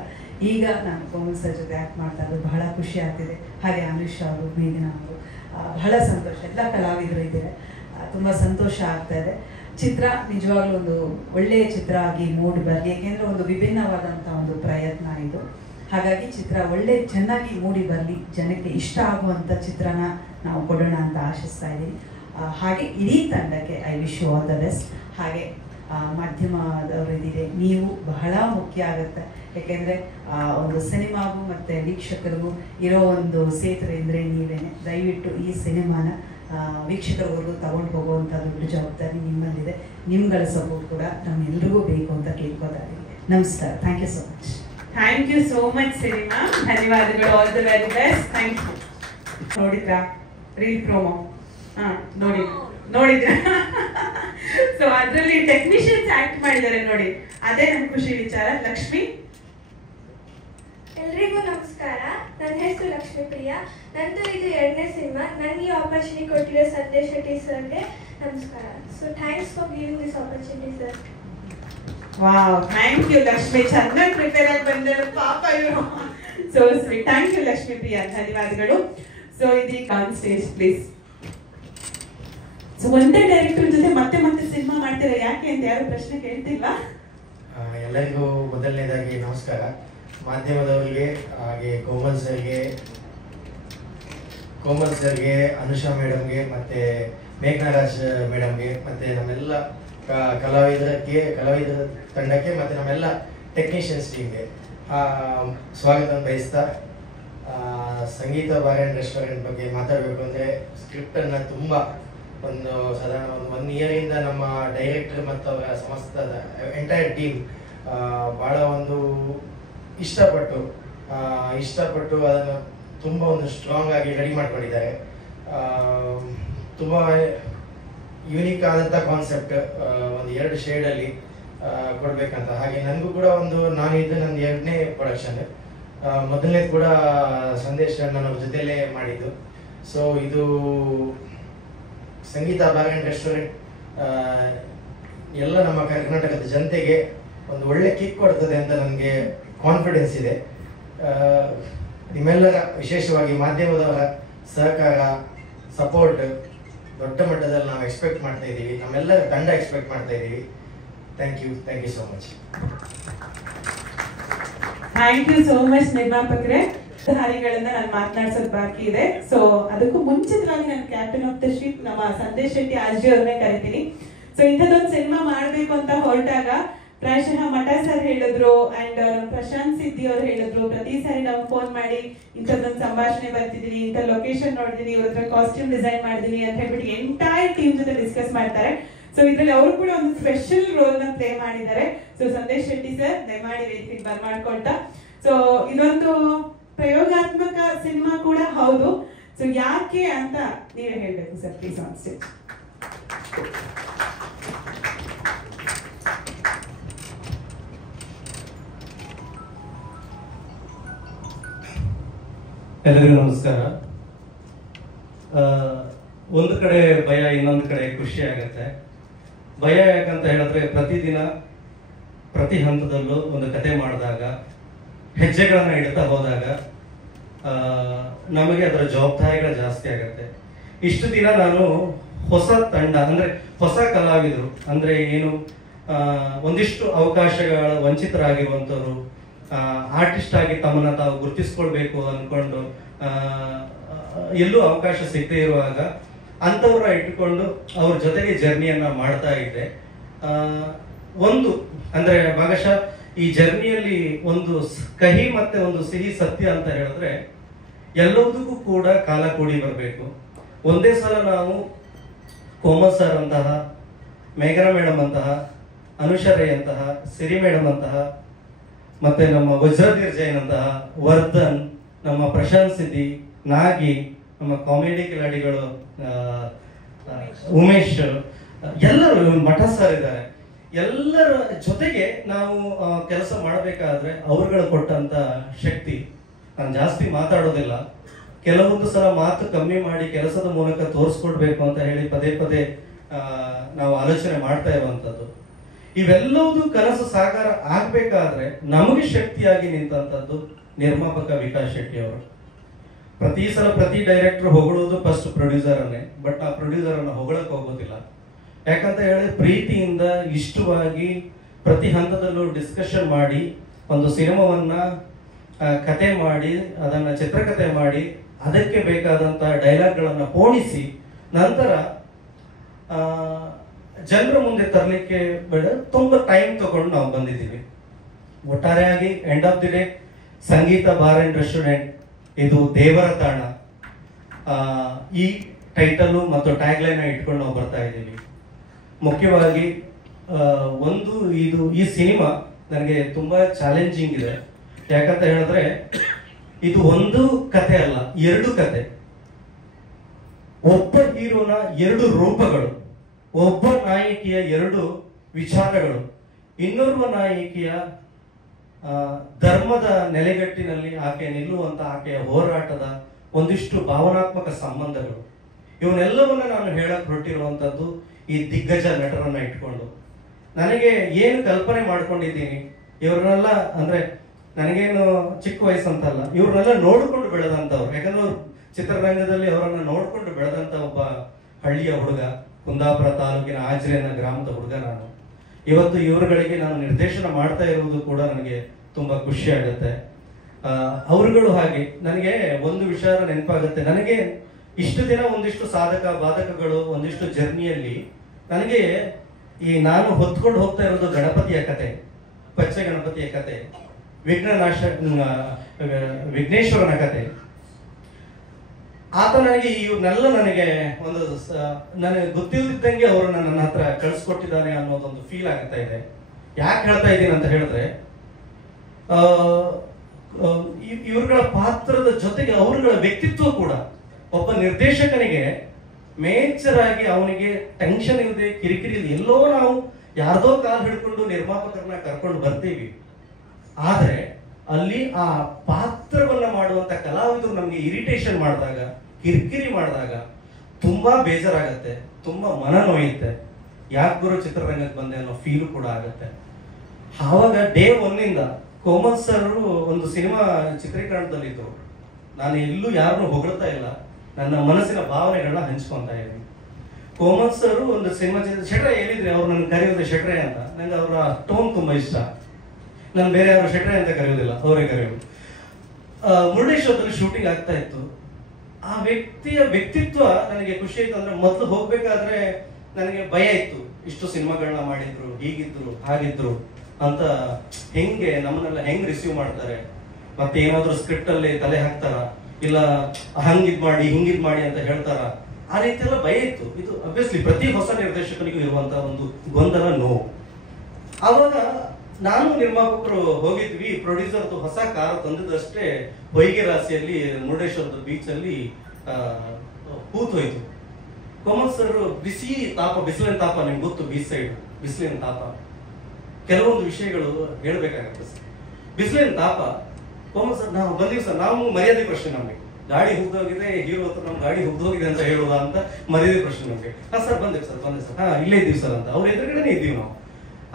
ಈಗ ನಾನು ಕೋಮಲ್ ಸರ್ ಜೊತೆ ಆ್ಯಕ್ಟ್ ಮಾಡ್ತಾ ಇರೋದು ಬಹಳ ಖುಷಿ ಆಗ್ತಿದೆ. ಹಾಗೆ ಅನುಷ್ ಅವರು, ಮೇಘನಾ ಅವರು, ಬಹಳ ಸಂತೋಷ. ಎಲ್ಲ ಕಲಾವಿದರು ಇದ್ದಾರೆ, ತುಂಬ ಸಂತೋಷ ಆಗ್ತಾ ಇದೆ. ಚಿತ್ರ ನಿಜವಾಗ್ಲೂ ಒಂದು ಒಳ್ಳೆಯ ಚಿತ್ರ ಆಗಿ ಮೂಡಿ ಬರಲಿ, ಏಕೆಂದರೆ ಒಂದು ವಿಭಿನ್ನವಾದಂಥ ಒಂದು ಪ್ರಯತ್ನ ಇದು. ಹಾಗಾಗಿ ಚಿತ್ರ ಚೆನ್ನಾಗಿ ಮೂಡಿ ಬರಲಿ, ಜನಕ್ಕೆ ಇಷ್ಟ ಆಗುವಂಥ ಚಿತ್ರನ ನಾವು ಕೊಡೋಣ ಅಂತ ಆಶಿಸ್ತಾ ಇದ್ದೀನಿ. ಹಾಗೆ ಇಡೀ ತಂಡಕ್ಕೆ I wish you all the best. ಹಾಗೆ ಮಾಧ್ಯಮದವರಿದ್ದೀರಿ, ನೀವು ಬಹಳ ಮುಖ್ಯ ಆಗುತ್ತೆ. ಯಾಕೆಂದರೆ ಒಂದು ಸಿನಿಮಾಗೂ ಮತ್ತು ವೀಕ್ಷಕರಿಗೂ ಇರೋ ಒಂದು ಸೇತುವೆ ಅಂದರೆ ನೀವೇನೆ. ದಯವಿಟ್ಟು ಈ ಸಿನಿಮಾನ ವೀಕ್ಷಕರವರೆಗೂ ತಗೊಂಡು ಹೋಗುವಂಥ ದೊಡ್ಡ ಜವಾಬ್ದಾರಿ ನಿಮ್ಮಲ್ಲಿದೆ. ನಿಮ್ಗಳ ಸಪೋರ್ಟ್ ಕೂಡ ನಮ್ಮೆಲ್ರಿಗೂ ಬೇಕು ಅಂತ ಕೇಳ್ಕೊತಾ ಇದ್ದೀನಿ. ನಮಸ್ಕಾರ. Thank you so much. Thank you so much cinema. ಧನ್ಯವಾದಗಳು. All the very best. Thank you. ನೋಡಿದ್ರಾ ರೀಲ್ ಪ್ರೋಮೋ? ನೋಡಿದ್ರ? ಸೊ ಅದರಲ್ಲಿ ಟೆಕ್ನಿಷಿಯನ್ಸ್ ಆಕ್ಟ್ ಮಾಡಿದ್ದಾರೆ ನೋಡಿ, ಅದೇ ನಮ್ ಖುಷಿ ವಿಚಾರ. ಲಕ್ಷ್ಮಿ. ಎಲ್ರಿಗೂ ನಮಸ್ಕಾರ. ನನ್ನ ಹೆಸರು ಲಕ್ಷ್ಮೀ ಪ್ರಿಯಾ. ನಂದು ಇದು 2ನೇ ಸಿನಿಮಾ. ನನಗೆ ಈ ಆಪರ್ಚುನಿಟಿ ಕೊಟ್ಟಿರೋ ಸಂದೇಶ್ ಶೆಟ್ಟಿ ಸರ್ಗೆ ನಮಸ್ಕಾರ. So thanks for giving this opportunity sir. Wow, thank you Lakshmi. ಚೆನ್ನಾಗಿ ಪ್ರಿಪೇರ್ ಆಗಿ ಬಂದರು ಪಾಪ ಇವರು. So sweet. Thank you Lakshmi Priya, ಧನ್ಯವಾದಗಳು. ಸೊ ಇದೀಗ ಆನ್ ಸ್ಟೇಜ್ ಪ್ಲೀಸ್. ಸೊ ಒಂದೇ ಡೈರೆಕ್ಟರ್ ಜೊತೆ ಮತ್ತೆ ಮತ್ತೆ ಸಿನಿಮಾ ಮಾಡ್ತೀರಾ, ಯಾಕೆ ಅಂತ ಯಾರು ಪ್ರಶ್ನೆ ಕೇಳ್ತಿಲ್ವಾ? ಎಲ್ಲರಿಗೂ ಮೊದಲನೇದಾಗಿ ನಮಸ್ಕಾರ. ಮಾಧ್ಯಮದವರಿಗೆ, ಹಾಗೆ ಕೋಮಲ್ ಸರ್ಗೆ, ಅನುಷಾ ಮೇಡಮ್ಗೆ, ಮತ್ತು ಮೇಘನಾರಾಜ್ ಮೇಡಮ್ಗೆ ಮತ್ತು ನಮ್ಮೆಲ್ಲ ಕಲಾವಿದರ ತಂಡಕ್ಕೆ ಮತ್ತು ನಮ್ಮೆಲ್ಲ ಟೆಕ್ನಿಷಿಯನ್ಸ್ ಟೀಮ್ಗೆ ಸ್ವಾಗತ ಬಯಸ್ತಾ, ಸಂಗೀತ ಬಾರ್ ಆ್ಯಂಡ್ ರೆಸ್ಟೋರೆಂಟ್ ಬಗ್ಗೆ ಮಾತಾಡಬೇಕು ಅಂದರೆ ಸ್ಕ್ರಿಪ್ಟನ್ನು ತುಂಬ ಸಾಧಾರಣ 1 ಇಯರಿಂದ ನಮ್ಮ ಡೈರೆಕ್ಟರ್ ಮತ್ತು ಅವರ ಸಮಸ್ತ ಎಂಟೈರ್ ಟೀಮ್ ಭಾಳ ಇಷ್ಟಪಟ್ಟು ಅದನ್ನು ತುಂಬ ಸ್ಟ್ರಾಂಗ್ ಆಗಿ ರೆಡಿ ಮಾಡ್ಕೊಂಡಿದ್ದಾರೆ. ತುಂಬ ಯೂನಿಕ್ ಆದಂಥ ಕಾನ್ಸೆಪ್ಟ್, 2 ಶೇಡಲ್ಲಿ ಕೊಡಬೇಕಂತ. ಹಾಗೆ ನನಗೂ ಕೂಡ ನಂದು 2ನೇ ಪ್ರೊಡಕ್ಷನ್. ಮೊದಲನೇದು ಕೂಡ ಸಂದೇಶ್ ನನ್ನ ಜೊತೆಯಲ್ಲೇ ಮಾಡಿದ್ದು. ಸೊ ಇದು ಸಂಗೀತ ಬಾರ್ ಆ್ಯಂಡ್ ರೆಸ್ಟೋರೆಂಟ್ ಎಲ್ಲ ನಮ್ಮ ಕರ್ನಾಟಕದ ಜನತೆಗೆ ಒಂದು ಒಳ್ಳೆ ಕಿಕ್ ಕೊಡ್ತದೆ ಅಂತ ನನಗೆ ಕಾನ್ಫಿಡೆನ್ಸ್ ಇದೆ. ನಿಮ್ಮೆಲ್ಲರ, ವಿಶೇಷವಾಗಿ ಮಾಧ್ಯಮದವರ ಸಹಕಾರ, ಸಪೋರ್ಟ್ ದೊಡ್ಡ ಮಟ್ಟದಲ್ಲಿ ನಾವು ಎಕ್ಸ್ಪೆಕ್ಟ್ ಮಾಡ್ತಾ ಇದ್ದೀವಿ. ನಮ್ಮೆಲ್ಲರ ತಂಡ ಎಕ್ಸ್ಪೆಕ್ಟ್ ಮಾಡ್ತಾ ಇದ್ದೀವಿ. Thank you so much. Thank you so much ನಿರ್ಮಾಪಕರೇ. ಹಾರಿಗಳಿಂದ ನಾನು ಮಾತನಾಡ್ಸೋದು ಬಾಕಿ ಇದೆ. ಸೊ ಅದಕ್ಕೂ ಮುಂಚಿತವಾಗಿ ನಾನು ಕ್ಯಾಪ್ಟನ್ ಆಫ್ ದ ಶಿಪ್ ನಮ್ಮ ಸಂದೇಶ್ ಶೆಟ್ಟಿ ಆಜಿ ಅವ್ರನ್ನೇ ಕರಿತೀನಿ. ಸೊ ಇಂಥದ್ದೊಂದು ಸಿನಿಮಾ ಮಾಡಬೇಕು ಅಂತ ಹೊರಟಾಗ ಪ್ರಾಯಶಃ ಮಠ ಸರ್ ಹೇಳಿದ್ರು ಅಂಡ್ ಪ್ರಶಾಂತ್ ಸಿದ್ದಿ ಅವ್ರು ಹೇಳಿದ್ರು, ಪ್ರತಿ ಸಾರಿ ನಾವು ಫೋನ್ ಮಾಡಿ ಇಂಥದ್ದೊಂದು ಸಂಭಾಷಣೆ ಬರ್ತಿದ್ದೀನಿ, ಇಂಥ ಲೊಕೇಶನ್ ನೋಡಿದೀನಿ, ಇವ್ರ ಹತ್ರ ಕಾಸ್ಟ್ಯೂಮ್ ಡಿಸೈನ್ ಮಾಡಿದೀನಿ ಅಂತ ಹೇಳ್ಬಿಟ್ಟು ಎಂಟೈರ್ ಟೀಮ್ ಜೊತೆ ಡಿಸ್ಕಸ್ ಮಾಡ್ತಾರೆ. ಸೊ ಇದ್ರಲ್ಲಿ ಅವರು ಕೂಡ ಒಂದು ಸ್ಪೆಷಲ್ ರೋಲ್ ನ ಪ್ಲೇ ಮಾಡಿದ್ದಾರೆ. ಸೊ ಸಂದೇಶ್ ಶೆಟ್ಟಿ ಸರ್ ದಯಮಾಡಿ ವೇದಿಕೆಗೆ ಬರ್ಮಾಡ್ಕೊಳ್ತಾ. ಸೊ ಇದೊಂದು ಪ್ರಯೋಗಾತ್ಮಕ ಸಿನಿಮಾ ಕೂಡ ಹೌದು. ಸೊ ಯಾಕೆ ಅಂತ ನೀವೇ ಹೇಳ್ಬೇಕು ಸರ್, ಪ್ಲೀಸ್ ಆನ್ ಸ್ಟೇಜ್. ಎಲ್ಲರಿಗೂ ನಮಸ್ಕಾರ. ಒಂದು ಕಡೆ ಭಯ, ಇನ್ನೊಂದು ಕಡೆ ಖುಷಿ ಆಗತ್ತೆ. ಭಯ ಯಾಕಂತ ಹೇಳಿದ್ರೆ ಪ್ರತಿದಿನ ಪ್ರತಿ ಹಂತದಲ್ಲೂ ಒಂದು ಕತೆ ಮಾಡಿದಾಗ, ಹೆಜ್ಜೆಗಳನ್ನ ಇಡ್ತಾ ಹೋದಾಗ ನಮಗೆ ಅದರ ಜವಾಬ್ದಾರಿಗಳು ಜಾಸ್ತಿ ಆಗತ್ತೆ. ಇಷ್ಟು ದಿನ ನಾನು ಹೊಸ ತಂಡ ಅಂದ್ರೆ ಹೊಸ ಕಲಾವಿದರು ಅಂದ್ರೆ ಏನು, ಒಂದಿಷ್ಟು ಅವಕಾಶಗಳ ವಂಚಿತರಾಗಿರುವಂಥವ್ರು, ಆರ್ಟಿಸ್ಟ್ ಆಗಿ ತಮ್ಮನ್ನ ತಾವು ಗುರುತಿಸ್ಕೊಳ್ಬೇಕು ಅನ್ಕೊಂಡು ಎಲ್ಲೂ ಅವಕಾಶ ಸಿಗದೆ ಇರುವಾಗ ಅಂಥವ್ರನ್ನ ಇಟ್ಕೊಂಡು ಅವ್ರ ಜೊತೆಗೆ ಜರ್ನಿಯನ್ನ ಮಾಡ್ತಾ ಇದ್ದೆ. ಒಂದು ಅಂದ್ರೆ ಭಾಗಶಃ ಈ ಜರ್ನಿಯಲ್ಲಿ ಒಂದು ಕಹಿ ಮತ್ತೆ ಒಂದು ಸಿಹಿ ಸತ್ಯ ಅಂತ ಹೇಳಿದ್ರೆ ಎಲ್ಲದಕ್ಕೂ ಕೂಡ ಕಾಲ ಕೂಡಿ ಬರಬೇಕು. ಒಂದೇ ಸಲ ನಾವು ಕೋಮಲ್ ಸರ್ ಅಂತಹ, ಮೇಘನಾ ಮೇಡಮ್ ಅಂತಹ, ಅನುಷರೈ ಅಂತಹ, ಸಿರಿ ಮೇಡಮ್ ಅಂತಹ, ಮತ್ತೆ ನಮ್ಮ ವಜ್ರಧೀರ್ ಜೈನ್ ಅಂತಹ, ವರ್ಧನ್, ನಮ್ಮ ಪ್ರಶಾಂತ್ ಸಿದ್ದಿ, ನಾಗಿ, ನಮ್ಮ ಕಾಮಿಡಿ ಕಿಲಾಡಿಗಳು ಉಮೇಶ್, ಎಲ್ಲರೂ, ಮಠ ಸರ್ ಇದ್ದಾರೆ. ಎಲ್ಲರ ಜೊತೆಗೆ ನಾವು ಕೆಲಸ ಮಾಡಬೇಕಾದ್ರೆ ಅವ್ರುಗಳು ಕೊಟ್ಟಂತ ಶಕ್ತಿ. ನಾನು ಜಾಸ್ತಿ ಮಾತಾಡೋದಿಲ್ಲ, ಕೆಲವೊಂದು ಸಲ ಮಾತು ಕಮ್ಮಿ ಮಾಡಿ ಕೆಲಸದ ಮೂಲಕ ತೋರಿಸ್ಕೊಡ್ಬೇಕು ಅಂತ ಹೇಳಿ ಪದೇ ಪದೇ ನಾವು ಆಲೋಚನೆ ಮಾಡ್ತಾ ಇರುವಂತದ್ದು. ಇವೆಲ್ಲವೂ ಕನಸು ಸಾಕಾರ ಆಗ್ಬೇಕಾದ್ರೆ ನಮಗೆ ಶಕ್ತಿಯಾಗಿ ನಿಂತಂತದ್ದು ನಿರ್ಮಾಪಕ ವಿಕಾಸ್ ಶೆಟ್ಟಿ ಅವರು. ಪ್ರತಿ ಸಲ ಪ್ರತಿ ಡೈರೆಕ್ಟರ್ ಹೊಗಳೋದು ಫಸ್ಟ್ ಪ್ರೊಡ್ಯೂಸರ್ ಅನ್ನೇ, ಬಟ್ ಆ ಪ್ರೊಡ್ಯೂಸರ್ ಅನ್ನ ಹೊಗಳಕ್ ಹೋಗೋದಿಲ್ಲ. ಯಾಕಂತ ಹೇಳಿ ಪ್ರೀತಿಯಿಂದ ಇಷ್ಟವಾಗಿ ಪ್ರತಿ ಹಂತದಲ್ಲೂ ಡಿಸ್ಕಷನ್ ಮಾಡಿ ಒಂದು ಸಿನಿಮಾವನ್ನ ಕತೆ ಮಾಡಿ, ಅದನ್ನ ಚಿತ್ರಕಥೆ ಮಾಡಿ, ಅದಕ್ಕೆ ಬೇಕಾದಂತ ಡೈಲಾಗ್ಗಳನ್ನ ಪೋಣಿಸಿ ನಂತರ ಜನರ ಮುಂದೆ ತರಲಿಕ್ಕೆ ಬೇಡ ತುಂಬಾ ಟೈಮ್ ತಗೊಂಡು ನಾವು ಬಂದಿದ್ದೀವಿ. ಒಟ್ಟಾರೆಯಾಗಿ end of the day Sangeetha bar and restaurant ಇದು ದೇವರ ತಾಣ, ಈ ಟೈಟಲ್ ಮತ್ತು ಟ್ಯಾಗ್ ಲೈನ್ ಇಟ್ಕೊಂಡು ನಾವು ಬರ್ತಾ ಇದ್ದೀವಿ. ಮುಖ್ಯವಾಗಿ ಈ ಸಿನಿಮಾ ನನಗೆ ತುಂಬಾ ಚಾಲೆಂಜಿಂಗ್ ಇದೆ. ಯಾಕಂತ ಹೇಳಿದ್ರೆ ಇದು ಒಂದು ಕತೆ ಅಲ್ಲ, 2 ಕತೆ. ಒಬ್ಬ ಹೀರೋನ 2 ರೂಪಗಳು, ಒಬ್ಬ ನಾಯಕಿಯ 2 ವಿಚಾರಗಳು, ಇನ್ನೋರ್ವ ನಾಯಕಿಯ ಧರ್ಮದ ನೆಲೆಗಟ್ಟಿನಲ್ಲಿ ಆಕೆ ನಿಲ್ಲುವಂತ ಆಕೆಯ ಹೋರಾಟದ ಒಂದಿಷ್ಟು ಭಾವನಾತ್ಮಕ ಸಂಬಂಧಗಳು. ಇವನ್ನೆಲ್ಲವನ್ನ ನಾನು ಹೇಳಕ್ ಹೊರಟಿರುವಂತದ್ದು ಈ ದಿಗ್ಗಜ ನಟರನ್ನ ಇಟ್ಕೊಂಡು. ನನಗೆ ಏನು ಕಲ್ಪನೆ ಮಾಡ್ಕೊಂಡಿದ್ದೀನಿ, ಇವ್ರನ್ನೆಲ್ಲ ಅಂದ್ರೆ ನನಗೇನು ಚಿಕ್ಕ ವಯಸ್ಸಂತಲ್ಲ, ಇವ್ರನ್ನೆಲ್ಲ ನೋಡ್ಕೊಂಡು ಬೆಳೆದಂತವ್ರು. ಯಾಕಂದ್ರೆ ಅವ್ರು ಚಿತ್ರರಂಗದಲ್ಲಿ ಅವರನ್ನ ನೋಡ್ಕೊಂಡು ಬೆಳೆದಂತ ಒಬ್ಬ ಹಳ್ಳಿಯ ಹುಡುಗ, ಕುಂದಾಪುರ ತಾಲೂಕಿನ ಆಜ್ರೇನ ಗ್ರಾಮದ ಹುಡುಗ ನಾನು. ಇವತ್ತು ಇವರುಗಳಿಗೆ ನಾನು ನಿರ್ದೇಶನ ಮಾಡ್ತಾ ಇರುವುದು ಕೂಡ ನನಗೆ ತುಂಬಾ ಖುಷಿ ಆಗುತ್ತೆ. ಅವರುಗಳು ಹಾಗೆ ನನಗೆ ಒಂದು ವಿಚಾರ ನೆನಪಾಗುತ್ತೆ. ನನಗೆ ಇಷ್ಟು ದಿನ ಒಂದಿಷ್ಟು ಸಾಧಕ ಬಾಧಕಗಳು, ಒಂದಿಷ್ಟು ಜರ್ನಿಯಲ್ಲಿ ನನಗೆ ಈ ನಾನು ಹೊತ್ಕೊಂಡು ಹೋಗ್ತಾ ಇರೋದು ಗಣಪತಿಯ ಕತೆ, ಪಚ್ಚ ಗಣಪತಿಯ ಕತೆ, ವಿಘ್ನೇಶ್ವರನ ಕತೆ. ಆತ ನನಗೆ ಇವ್ರನ್ನೆಲ್ಲ ನನಗೆ ಒಂದು ನನಗೆ ಗೊತ್ತಿಲ್ಲದಿದ್ದಂಗೆ ಅವರು ನನ್ನ ಹತ್ರ ಕಳಿಸ್ಕೊಟ್ಟಿದ್ದಾನೆ ಅನ್ನೋದೊಂದು ಫೀಲ್ ಆಗ್ತಾ ಇದೆ. ಯಾಕೆ ಹೇಳ್ತಾ ಇದ್ದೀನಿ ಅಂತ ಹೇಳಿದ್ರೆ, ಇವ್ರುಗಳ ಪಾತ್ರದ ಜೊತೆಗೆ ಅವರುಗಳ ವ್ಯಕ್ತಿತ್ವ ಕೂಡ ಒಬ್ಬ ನಿರ್ದೇಶಕನಿಗೆ ಮೇಜರ್ ಆಗಿ ಅವನಿಗೆ ಟೆನ್ಷನ್ ಇಲ್ಲದೆ, ಕಿರಿಕಿರಿ ಇಲ್ಲದೆ, ಎಲ್ಲೋ ನಾವು ಯಾರ್ದೋ ಕಾಲು ಹಿಡ್ಕೊಂಡು ನಿರ್ಮಾಪಕರನ್ನ ಕರ್ಕೊಂಡು ಬರ್ತೀವಿ. ಆದ್ರೆ ಅಲ್ಲಿ ಆ ಪಾತ್ರವನ್ನ ಮಾಡುವಂತ ಕಲಾವಿದರು ನಮ್ಗೆ ಇರಿಟೇಷನ್ ಮಾಡಿದಾಗ, ಕಿರಿಕಿರಿ ಮಾಡಿದಾಗ ತುಂಬಾ ಬೇಜಾರಾಗತ್ತೆ, ತುಂಬಾ ಮನ ನೋಯುತ್ತೆ. ಯಾಕೆ ಗುರು ಚಿತ್ರರಂಗಕ್ಕೆ ಬಂದೆ ಅನ್ನೋ ಫೀಲ್ ಕೂಡ ಆಗುತ್ತೆ. ಆವಾಗ ಡೇ 1 ಕೋಮಲ್ ಸರ್ ಒಂದು ಸಿನಿಮಾ ಚಿತ್ರೀಕರಣದಲ್ಲಿದ್ರು. ನಾನು ಎಲ್ಲೂ ಯಾರನ್ನೂ ಹೊಗಳ್ತಾ ಇಲ್ಲ, ನನ್ನ ಮನಸ್ಸಿನ ಭಾವನೆಗಳನ್ನ ಹಂಚ್ಕೊಂತ ಇದ್ದೀನಿ. ಕೋಮಲ್ ಸರ್ ಒಂದು ಸಿನಿಮಾ ಶೆಟ್ರೆ ಹೇಳಿದ್ರೆ, ಅವ್ರು ನನ್ಗೆ ಕರೆಯೋದು ಶೆಟ್ರೆ ಅಂತ. ನಂಗೆ ಅವರ ಟೋನ್ ತುಂಬಾ ಇಷ್ಟ. ನಾನು ಬೇರೆ ಯಾರು ಶೆಟ್ರೆ ಅಂತ ಕರೆಯೋದಿಲ್ಲ, ಅವರೇ ಕರೆಯೋದು. ಮುರುಡೇಶ್ವರದಲ್ಲಿ ಶೂಟಿಂಗ್ ಆಗ್ತಾ ಇತ್ತು. ಆ ವ್ಯಕ್ತಿಯ ವ್ಯಕ್ತಿತ್ವ ನನಗೆ ಖುಷಿ ಆಯ್ತು. ಅಂದ್ರೆ ಮೊದಲು ಹೋಗ್ಬೇಕಾದ್ರೆ ನನಗೆ ಭಯ ಇತ್ತು, ಇಷ್ಟು ಸಿನಿಮಾಗಳನ್ನ ಮಾಡಿದ್ರು, ಹೀಗಿದ್ರು ಹಾಗಿದ್ರು ಅಂತ, ಹೆಂಗೆ ನಮ್ಮನ್ನೆಲ್ಲ ಹೆಂಗ್ ರಿಸೀವ್ ಮಾಡ್ತಾರೆ, ಮತ್ತೆ ಏನಾದ್ರು ಸ್ಕ್ರಿಪ್ಟ್ ಅಲ್ಲಿ ತಲೆ ಹಾಕ್ತಾರ, ಇಲ್ಲ ಹಂಗಿದ್ ಮಾಡಿ ಹಿಂಗಿದ್ ಮಾಡಿ ಅಂತ ಹೇಳ್ತಾರ, ಆ ರೀತಿ ಎಲ್ಲ ಭಯ ಇತ್ತು. ಇದು ಅಬ್ವಿಯಸ್ಲಿ ಪ್ರತಿ ಹೊಸ ನಿರ್ದೇಶಕನಿಗೂ ಇರುವಂತ ಒಂದು ಗೊಂದಲ, ನೋವು. ಆವಾಗ ನಾನು ನಿರ್ಮಾಪಕರು ಹೋಗಿದ್ವಿ. ಪ್ರೊಡ್ಯೂಸರ್ದು ಹೊಸ ಕಾರ್ ತಂದಿದ್ದಷ್ಟೇ ಹೊಯ್ಗೆ ರಾಶಿಯಲ್ಲಿ ಮುರುಡೇಶ್ವರದ ಬೀಚ್ ಅಲ್ಲಿ ಕೂತೋಯ್ತು. ಕೋಮಲ್ ಸರ್ ಬಿಸಿ ತಾಪ, ಬಿಸಿಲಿನ ತಾಪ, ನಿಮ್ಗೆ ಗೊತ್ತು, ಬೀಚ್ ಸೈಡ್ ಬಿಸಿಲಿನ ತಾಪ. ಕೆಲವೊಂದು ವಿಷಯಗಳು ಹೇಳ್ಬೇಕಾಗತ್ತೆ ಸರ್. ಬಿಸಿಲಿನ ತಾಪ. ಕೋಮಲ್ ಸರ್, ನಾವು ಬಂದಿವಿ ಸರ್, ನಾವು ಮರ್ಯಾದೆ ಪ್ರಶ್ನೆ ನಮ್ಗೆ. ಗಾಡಿ ಹುಗ್ದೋಗಿದೆ, ಹೀರೋ ಹತ್ರ ನಮ್ ಗಾಡಿ ಹುಗ್ದೋಗಿದೆ ಅಂತ ಹೇಳುವ ಅಂತ ಮರ್ಯಾದೆ ಪ್ರಶ್ನೆ ನಮ್ಗೆ. ಹಾ ಸರ್ ಬಂದಿವಿ ಸರ್, ಬಂದೆ ಸರ್, ಹಾ ಇಲ್ಲೇ ಇದ್ದೀವಿ ಸರ್ ಅಂತ. ಅವ್ರ ಎದುರುಗಡೆನೆ ಇದ್ದೀವಿ ನಾವು.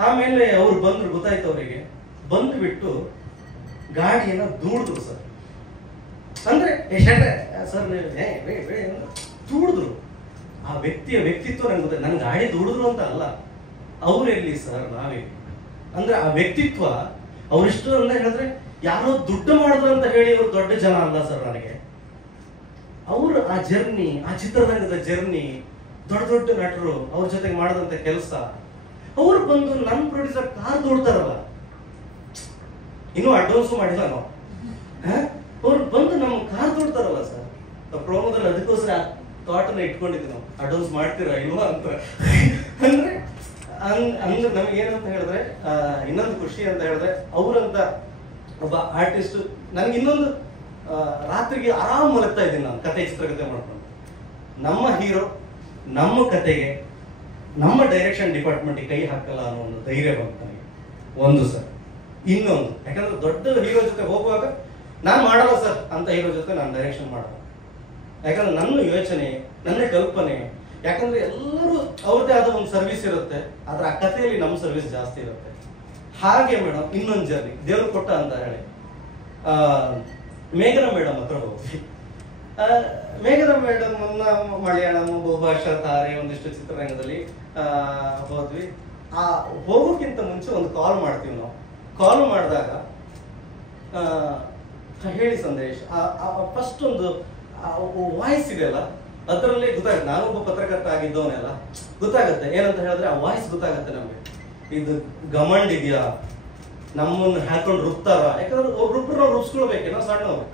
ಆಮೇಲೆ ಅವ್ರು ಬಂದ್ರು, ಗೊತ್ತಾಯ್ತು ಅವರಿಗೆ. ಬಂದು ಬಿಟ್ಟು ಗಾಡಿಯನ್ನ ದೂಡಿದ್ರು ಸರ್. ಅಂದ್ರೆ ಸರ್ ದೂಡಿದ್ರು. ಆ ವ್ಯಕ್ತಿಯ ವ್ಯಕ್ತಿತ್ವ ನಂಗೆ ಗೊತ್ತಾಯ್ತು. ನನ್ ಗಾಡಿ ದೂಡಿದ್ರು ಅಂತ ಅಲ್ಲ, ಅವ್ರೆಲ್ಲಿ ಸರ್, ನಾವೇ. ಅಂದ್ರೆ ಆ ವ್ಯಕ್ತಿತ್ವ ಅವ್ರಿಷ್ಟು ಅಂತ ಹೇಳಿದ್ರೆ, ಯಾರೋ ದುಡ್ಡು ಮಾಡಿದ್ರು ಅಂತ ಹೇಳಿ ಅವ್ರು ದೊಡ್ಡ ಜನ ಅಲ್ಲ ಸರ್ ನನಗೆ. ಅವರು ಆ ಜರ್ನಿ, ಆ ಚಿತ್ರರಂಗದ ಜರ್ನಿ, ದೊಡ್ಡ ದೊಡ್ಡ ನಟರು ಅವ್ರ ಜೊತೆಗೆ ಮಾಡಿದಂತ ಕೆಲಸ, ಅವ್ರು ಬಂದು ನನ್ನ ಪ್ರೊಡ್ಯೂಸರ್ ಕಾರ್ ದೂಡ್ತಾರಲ್ಲ, ಇನ್ನೂ ಅಡ್ವಾನ್ಸ್ ಮಾಡಿಲ್ಲ ನಾವು. ಅವ್ರು ಬಂದು ನಮ್ಮ ಕಾರ್ ದೂಡ್ತಾರಲ್ಲ ಸರ್, ಪ್ರೋಮೋದಲ್ಲಿ ಅದಕ್ಕೋಸ್ಕರ ಥಾಟನ್ನ ಇಟ್ಕೊಂಡಿದ್ವಿ ನಾವು, ಅಡ್ವಾನ್ಸ್ ಮಾಡ್ತೀರಾ ಇಲ್ವಾ ಅಂತ. ಅಂದ್ರೆ ಅಂದ್ರೆ ನಮ್ಗೆ ಏನಂತ ಹೇಳಿದ್ರೆ, ಇನ್ನೊಂದು ಖುಷಿ ಅಂತ ಹೇಳಿದ್ರೆ, ಅವರಂತ ಒಬ್ಬ ಆರ್ಟಿಸ್ಟ್ ನನಗೆ ಇನ್ನೊಂದು, ರಾತ್ರಿಗೆ ಆರಾಮ್ ಮಲಗ್ತಾ ಇದ್ದೀನಿ ನಾನು ಕತೆ, ಚಿತ್ರಕಥೆ ಮಾಡ್ಕೊಂಡು. ನಮ್ಮ ಹೀರೋ ನಮ್ಮ ಕತೆಗೆ, ನಮ್ಮ ಡೈರೆಕ್ಷನ್ ಡಿಪಾರ್ಟ್ಮೆಂಟ್ಗೆ ಕೈ ಹಾಕಲ್ಲ ಅನ್ನೋ ಒಂದು ಧೈರ್ಯ ಬಂತು ನನಗೆ. ಒಂದು ಸರ್. ಇನ್ನೊಂದು, ಯಾಕಂದ್ರೆ ದೊಡ್ಡ ಹೀರೋ ಜೊತೆ ಹೋಗುವಾಗ ನಾನು ಮಾಡಲ್ಲ ಸರ್ ಅಂತ ಹೀರೋ ಜೊತೆ ನಾನು ಡೈರೆಕ್ಷನ್ ಮಾಡಲ್ಲ. ಯಾಕಂದ್ರೆ ನನ್ನ ಯೋಚನೆ, ನನ್ನ ಕಲ್ಪನೆ, ಯಾಕಂದ್ರೆ ಎಲ್ಲರೂ ಅವ್ರದ್ದೇ ಆದ ಒಂದು ಸರ್ವಿಸ್ ಇರುತ್ತೆ, ಆದ್ರೆ ಆ ಕಥೆಯಲ್ಲಿ ನಮ್ಮ ಸರ್ವಿಸ್ ಜಾಸ್ತಿ ಇರುತ್ತೆ. ಹಾಗೆ ಮೇಡಮ್ ಇನ್ನೊಂದು ಜರ್ನಿ ದೇವ್ರು ಕೊಟ್ಟ ಅಂತ ಹೇಳಿ ಮೇಘನಾ ಮೇಡಮ್ ಹತ್ರ ಹೋದ್ವಿ. ಮೇಘನಾ ಮೇಡಮ್ ಮಲಯಾಳಂ, ಬಹುಭಾಷಾ ತಾರೆ, ಒಂದಿಷ್ಟು ಚಿತ್ರರಂಗದಲ್ಲಿ ಹೋದ್ವಿ. ಆ ಹೋಗೋಕ್ಕಿಂತ ಮುಂಚೆ ಒಂದು ಕಾಲ್ ಮಾಡ್ತೀವಿ ನಾವು. ಕಾಲ್ ಮಾಡಿದಾಗ ಹೇಳಿ ಸಂದೇಶ್, ಫಸ್ಟ್ ಒಂದು ವಾಯ್ಸ್ ಇದೆಯಲ್ಲ, ಅದರಲ್ಲಿ ಗೊತ್ತಾಗುತ್ತೆ. ನಾನೊಬ್ಬ ಪತ್ರಕರ್ತ ಆಗಿದ್ದವನೆಲ್ಲ ಗೊತ್ತಾಗುತ್ತೆ. ಏನಂತ ಹೇಳಿದ್ರೆ ಆ ವಾಯ್ಸ್ ಗೊತ್ತಾಗುತ್ತೆ ನಮ್ಗೆ. ಇದು ಗಮಂಡ್ ಇದೆಯಾ, ನಮ್ಮನ್ನ ಹಾಕೊಂಡು ರುಬ್ತಾರ, ಯಾಕಂದ್ರೆ ಒಬ್ರೊಬ್ರು ನಾವು ರುಬ್ಸ್ಕೊಳ್ಬೇಕೇನೋ, ಸಣ್ಣವ್ರು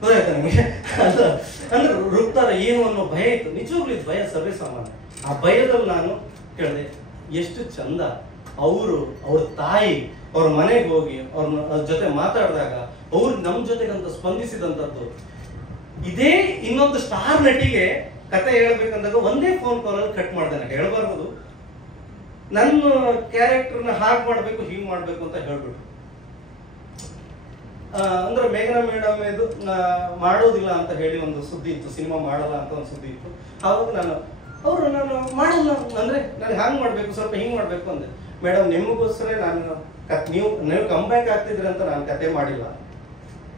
ಗೊತ್ತಾಯ್ತಾ ನಿಮಗೆ. ಅಂದ್ರೆ ರುಬ್ತಾರ ಏನು ಅನ್ನೋ ಭಯ ಇತ್ತು. ನಿಜವಾಗ್ಲೂ ಇದು ಭಯ ಸರ್ವೇ ಸಾಮಾನ್ಯ. ಆ ಭಯದಲ್ಲಿ ನಾನು ಕೇಳಿದೆ, ಎಷ್ಟು ಚಂದ ಅವರು, ಅವ್ರ ತಾಯಿ ಅವ್ರ ಮನೆಗೆ ಹೋಗಿ ಅವ್ರ ಜೊತೆ ಮಾತಾಡಿದಾಗ ಅವ್ರು ನಮ್ಮ ಜೊತೆಗಂತ ಸ್ಪಂದಿಸಿದಂಥದ್ದು. ಇದೇ ಇನ್ನೊಂದು ಸ್ಟಾರ್ ನಟಿಗೆ ಕತೆ ಹೇಳ್ಬೇಕಂದಾಗ ಒಂದೇ ಫೋನ್ ಕಾಲಲ್ಲಿ ಕಟ್ ಮಾಡ್ದೆ. ನಾನು ಹೇಳ್ಬಾರ್ದು, ನನ್ನ ಕ್ಯಾರೆಕ್ಟರ್ನ ಹಾಗೆ ಮಾಡ್ಬೇಕು, ಹೀಗೆ ಮಾಡ್ಬೇಕು ಅಂತ ಹೇಳ್ಬಿಟ್ಟು. ಅಂದ್ರೆ ಮೇಘನಾ ಮೇಡಮ್ ಇದು ಮಾಡೋದಿಲ್ಲ ಅಂತ ಹೇಳಿ ಒಂದು ಸುದ್ದಿ ಇತ್ತು, ಸಿನಿಮಾ ಮಾಡಲ್ಲ ಅಂತ ಒಂದು ಸುದ್ದಿ ಇತ್ತು. ಆವಾಗ ನಾನು ಮಾಡಲ್ಲ ಅಂದ್ರೆ ನಾನು ಹ್ಯಾಂಗ್ ಮಾಡ್ಬೇಕು, ಸ್ವಲ್ಪ ಹಿಂಗ್ ಮಾಡ್ಬೇಕು ಅಂದೆ. ಮೇಡಮ್ ನಿಮಗೋಸ್ಕರ ನಾನು ನೀವು ಕಮ್ ಬ್ಯಾಕ್ ಆಗ್ತಿದ್ರಿ ಅಂತ ನಾನು ಕತೆ ಮಾಡಿಲ್ಲ,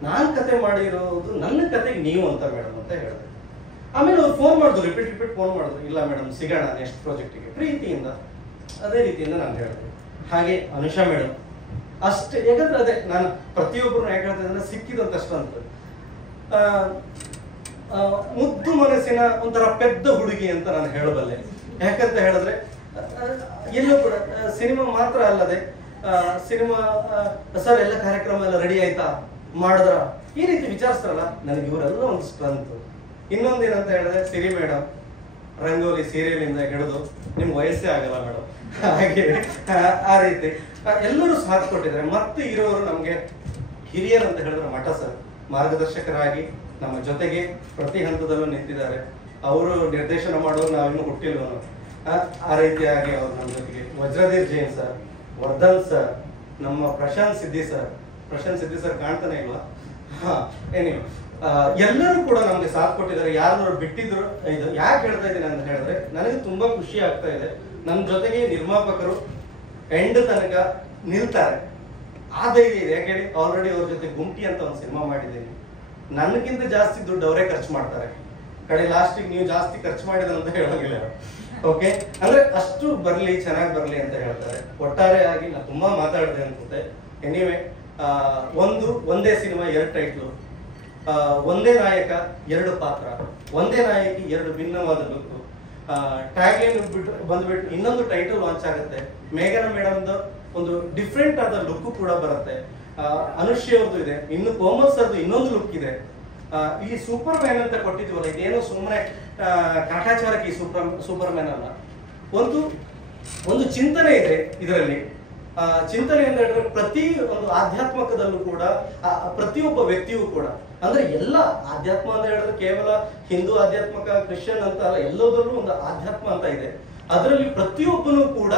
ನಾನು ಕತೆ ಮಾಡಿರೋದು ನನ್ನ ಕತೆಗೆ ನೀವು ಅಂತ ಮೇಡಮ್ ಅಂತ ಹೇಳಿದೆ. ಆಮೇಲೆ ಅವ್ರು ಫೋನ್ ಮಾಡಿದ್ರು, ರಿಪೀಟ್ ಫೋನ್ ಮಾಡಿದ್ರು. ಇಲ್ಲ ಮೇಡಮ್ ಸಿಗೋಣ ನೆಕ್ಸ್ಟ್ ಪ್ರಾಜೆಕ್ಟಿಗೆ, ಪ್ರೀತಿಯಿಂದ. ಅದೇ ರೀತಿಯಿಂದ ನಾನು ಹೇಳಿದೆ. ಹಾಗೆ ಅನುಷಾ ಮೇಡಮ್ ಅಷ್ಟೇ. ಯಾಕಂದ್ರೆ ಅದೇ ನಾನು ಪ್ರತಿಯೊಬ್ಬರು ಯಾಕೆ ಹೇಳ್ತಾ ಇದ್ರೆ ಸಿಕ್ಕಿದಂತಷ್ಟು ಅಂತ ಮುದ್ದು ಮನಸ್ಸಿನ ಒಂಥರ ಪೆದ್ದ ಹುಡುಗಿ ಅಂತ ನಾನು ಹೇಳಬಲ್ಲೆ. ಯಾಕಂತ ಹೇಳಿದ್ರೆ ಎಲ್ಲೂ ಕೂಡ ಸಿನಿಮಾ ಮಾತ್ರ ಅಲ್ಲದೆ ಸಿನಿಮಾ ಸರ್ ಎಲ್ಲ ಕಾರ್ಯಕ್ರಮ ಎಲ್ಲ ರೆಡಿ ಆಯ್ತಾ ಮಾಡಿದ್ರ ಈ ರೀತಿ ವಿಚಾರಿಸ್ತಾರಲ್ಲ, ನನಗೆ ಇವರೆಲ್ಲ ಒಂದು ಸ್ಟ್ರೆಂತ್. ಇನ್ನೊಂದೇನಂತ ಹೇಳಿದ್ರೆ ಸಿರಿ ಮೇಡಮ್ ರಂಗೋಲಿ ಸೀರಿಯಲ್ ಇಂದ ಹಿಡಿದು ನಿಮ್ಗೆ ವಯಸ್ಸೇ ಆಗಲ್ಲ ಮೇಡಮ್, ಹಾಗೆ ಆ ರೀತಿ ಎಲ್ಲರೂ ಸಾಥ್ ಕೊಟ್ಟಿದ್ದಾರೆ. ಮತ್ತೆ ಇರೋರು ನಮ್ಗೆ ಹಿರಿಯರು ಅಂತ ಹೇಳಿದ್ರೆ ಮಠ ಸರ್ ಮಾರ್ಗದರ್ಶಕರಾಗಿ ನಮ್ಮ ಜೊತೆಗೆ ಪ್ರತಿ ಹಂತದಲ್ಲೂ ನಿಂತಿದ್ದಾರೆ. ಅವರು ನಿರ್ದೇಶನ ಮಾಡೋರು ನಾವಿನ್ನೂ ಹುಟ್ಟಿಲ್ವನು, ಆ ರೀತಿಯಾಗಿ ಅವರು ನಮ್ಮ ಜೊತೆಗೆ ವಜ್ರಧೀರ್ ಜೈನ್ ಸರ್, ವರ್ಧನ್ ಸರ್, ನಮ್ಮ ಪ್ರಶಾಂತ್ ಸಿದ್ದಿ ಸರ್ ಕಾಣ್ತಾನೆ ಇಲ್ವಾ? ಎಲ್ಲರೂ ಕೂಡ ನಮ್ಗೆ ಸಾಥ್ ಕೊಟ್ಟಿದ್ದಾರೆ. ಯಾರು ಬಿಟ್ಟಿದ್ರು ಇದು ಯಾಕೆ ಹೇಳ್ತಾ ಇದ್ದೀನಿ ಅಂತ ಹೇಳಿದ್ರೆ ನನಗೆ ತುಂಬಾ ಖುಷಿ ಆಗ್ತಾ ಇದೆ. ನನ್ನ ಜೊತೆಗೆ ನಿರ್ಮಾಪಕರು ಎಂಡ್ ತನಕ ನಿಲ್ತಾರೆ, ಆ ಧೈರ್ಯ ಇದೆ. ಯಾಕೆ ಹೇಳಿ, ಆಲ್ರೆಡಿ ಅವ್ರ ಜೊತೆ ಗುಂಟಿ ಅಂತ ಒಂದು ಸಿನಿಮಾ ಮಾಡಿದ್ದೀನಿ. ನನಗಿಂತ ಜಾಸ್ತಿ ದುಡ್ಡು ಅವರೇ ಖರ್ಚು ಮಾಡ್ತಾರೆ. ಕಡೆ ಲಾಸ್ಟಿಗೆ ನೀವು ಜಾಸ್ತಿ ಖರ್ಚು ಮಾಡಿದ್ರೆ ಅಂತ ಹೇಳೋಗಿಲ್ಲ. ಓಕೆ, ಅಂದ್ರೆ ಅಷ್ಟು ಬರ್ಲಿ, ಚೆನ್ನಾಗಿ ಬರ್ಲಿ ಅಂತ ಹೇಳ್ತಾರೆ. ಒಟ್ಟಾರೆ ಆಗಿ ನಾನು ತುಂಬಾ ಮಾತಾಡಿದೆ ಅನ್ಸುತ್ತೆ. ಎನಿವೆ, ಒಂದೇ ಸಿನಿಮಾ 2 ಟೈಟ್ಲು, ಒಂದೇ ನಾಯಕ 2 ಪಾತ್ರ, ಒಂದೇ ನಾಯಕಿ 2 ಭಿನ್ನವಾದ ಲುಕ್. ಟ್ಯಾಗ್ಲೈನ್ ಬಂದ್ಬಿಟ್ಟು ಇನ್ನೊಂದು ಟೈಟಲ್ ಲಾಂಚ್ ಆಗುತ್ತೆ. ಮೇಘನಾ ಮೇಡಮ್ದು ಒಂದು ಡಿಫ್ರೆಂಟ್ ಆದ ಲುಕ್ ಕೂಡ ಬರುತ್ತೆ. ಅನುಶ್ರೀ ಅವ್ರದ್ದು ಇದೆ, ಇನ್ನು ಕೋಮಲ್ ಸರ್ದು ಇನ್ನೊಂದು ಲುಕ್ ಇದೆ. ಇಲ್ಲಿ ಸೂಪರ್ ಮ್ಯಾನ್ ಅಂತ ಕೊಟ್ಟಿದ್ವಲ್ಲ, ಇದೇನು ಸುಮ್ಮನೆ ಕಾಟಾಚಾರಕ್ಕೆ ಸೂಪರ್ ಮ್ಯಾನ್ ಅಲ್ಲ. ಒಂದು ಚಿಂತನೆ ಇದೆ ಇದರಲ್ಲಿ. ಚಿಂತನೆ ಅಂತ ಹೇಳಿದ್ರೆ ಪ್ರತಿ ಒಂದು ಆಧ್ಯಾತ್ಮಕದಲ್ಲೂ ಕೂಡ ಪ್ರತಿಯೊಬ್ಬ ವ್ಯಕ್ತಿಯೂ ಕೂಡ, ಅಂದ್ರೆ ಎಲ್ಲ ಆಧ್ಯಾತ್ಮ ಅಂತ ಹೇಳಿದ್ರೆ ಕೇವಲ ಹಿಂದೂ ಆಧ್ಯಾತ್ಮಿಕ, ಕ್ರಿಶ್ಚಿಯನ್ ಅಂತ ಅಲ್ಲ, ಎಲ್ಲದರಲ್ಲೂ ಒಂದು ಆಧ್ಯಾತ್ಮ ಅಂತ ಇದೆ. ಅದರಲ್ಲಿ ಪ್ರತಿಯೊಬ್ಬನೂ ಕೂಡ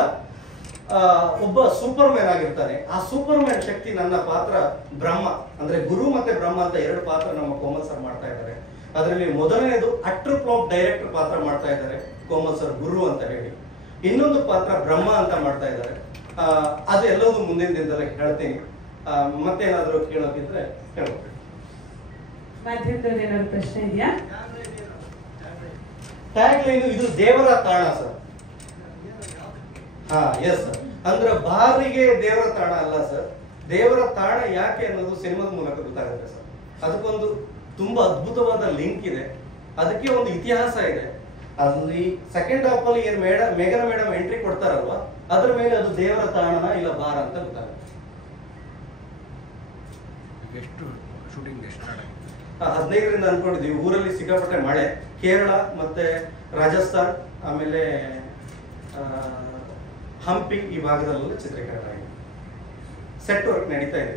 ಒಬ್ಬ ಸೂಪರ್ ಮ್ಯಾನ್ ಆಗಿರ್ತಾನೆ. ಆ ಸೂಪರ್ ಮ್ಯಾನ್ ಶಕ್ತಿ ನನ್ನ ಪಾತ್ರ ಬ್ರಹ್ಮ, ಅಂದ್ರೆ ಗುರು ಮತ್ತೆ ಬ್ರಹ್ಮ ಅಂತ 2 ಪಾತ್ರ ನಮ್ಮ ಕೋಮಲ್ ಸರ್ ಮಾಡ್ತಾ ಇದ್ದಾರೆ. ಅದರಲ್ಲಿ ಮೊದಲನೇದು ಅಟ್ರ್ ಫ್ಲಾಪ್ ಡೈರೆಕ್ಟರ್ ಪಾತ್ರ ಮಾಡ್ತಾ ಇದ್ದಾರೆ ಕೋಮಲ್ ಸರ್, ಗುರು ಅಂತ ಹೇಳಿ. ಇನ್ನೊಂದು ಪಾತ್ರ ಬ್ರಹ್ಮ ಅಂತ ಮಾಡ್ತಾ ಇದ್ದಾರೆ. ಅದು ಎಲ್ಲವೂ ಮುಂದಿನ ದಿನದಲ್ಲಿ ಹೇಳ್ತೀನಿ. ಮತ್ತೇನಾದ್ರೂ ಕೇಳೋದಿದ್ರೆ ಹೇಳ್ಬೋದು. ಮಾಧ್ಯಮದಲ್ಲಿ ಏನಾದ್ರು ಪ್ರಶ್ನೆ ಇದೆಯಾ? ಟ್ಯಾಗ್ ಲೈನ್ ಇದು ದೇವರ ತಾಣ ಸರ್. ಎಸ್ ಸರ್, ಅಂದ್ರೆ ಬಾರಿಗೆ ದೇವರ ತಾಣ ಅಲ್ಲ ಸರ್. ದೇವರ ತಾಣ ಯಾಕೆ ಅನ್ನೋದು ಸಿನಿಮಾದ ಮೂಲಕ ಗೊತ್ತಾಗುತ್ತೆ ಸರ್. ಅದಕ್ಕೊಂದು ತುಂಬಾ ಅದ್ಭುತವಾದ ಲಿಂಕ್ ಇದೆ, ಅದಕ್ಕೆ ಒಂದು ಇತಿಹಾಸ ಇದೆ. ಅಲ್ಲಿ ಸೆಕೆಂಡ್ ಹಾಫ್ ಅಲ್ಲಿ ಏನ್ ಮೇಘನಾ ಮೇಡಮ್ ಎಂಟ್ರಿ ಕೊಡ್ತಾರಲ್ವಾ, ಅದ್ರ ಮೇಲೆ ಅದು ದೇವರ ತಾಣನ ಇಲ್ಲ ಬಾರ ಅಂತ ಗೊತ್ತಾಗುತ್ತೆ. ಎಷ್ಟು ಶೂಟಿಂಗ್ ಸ್ಟಾರ್ಟ್ ಆಗಿದೆ? 15ರಿಂದ ಅನ್ಕೊಂಡಿದೀವಿ. ಊರಲ್ಲಿ ಸಿಕ್ಕಾಪಟ್ಟೆ ಮಳೆ, ಕೇರಳ ಮತ್ತೆ ರಾಜಸ್ಥಾನ್ ಆಮೇಲೆ ಹಂಪಿ ಈ ಭಾಗದಲ್ಲೆಲ್ಲ ಚಿತ್ರೀಕರಣ ಆಗಿದೆ. ಸೆಟ್ ವರ್ಕ್ ನಡೀತಾ ಇದೆ.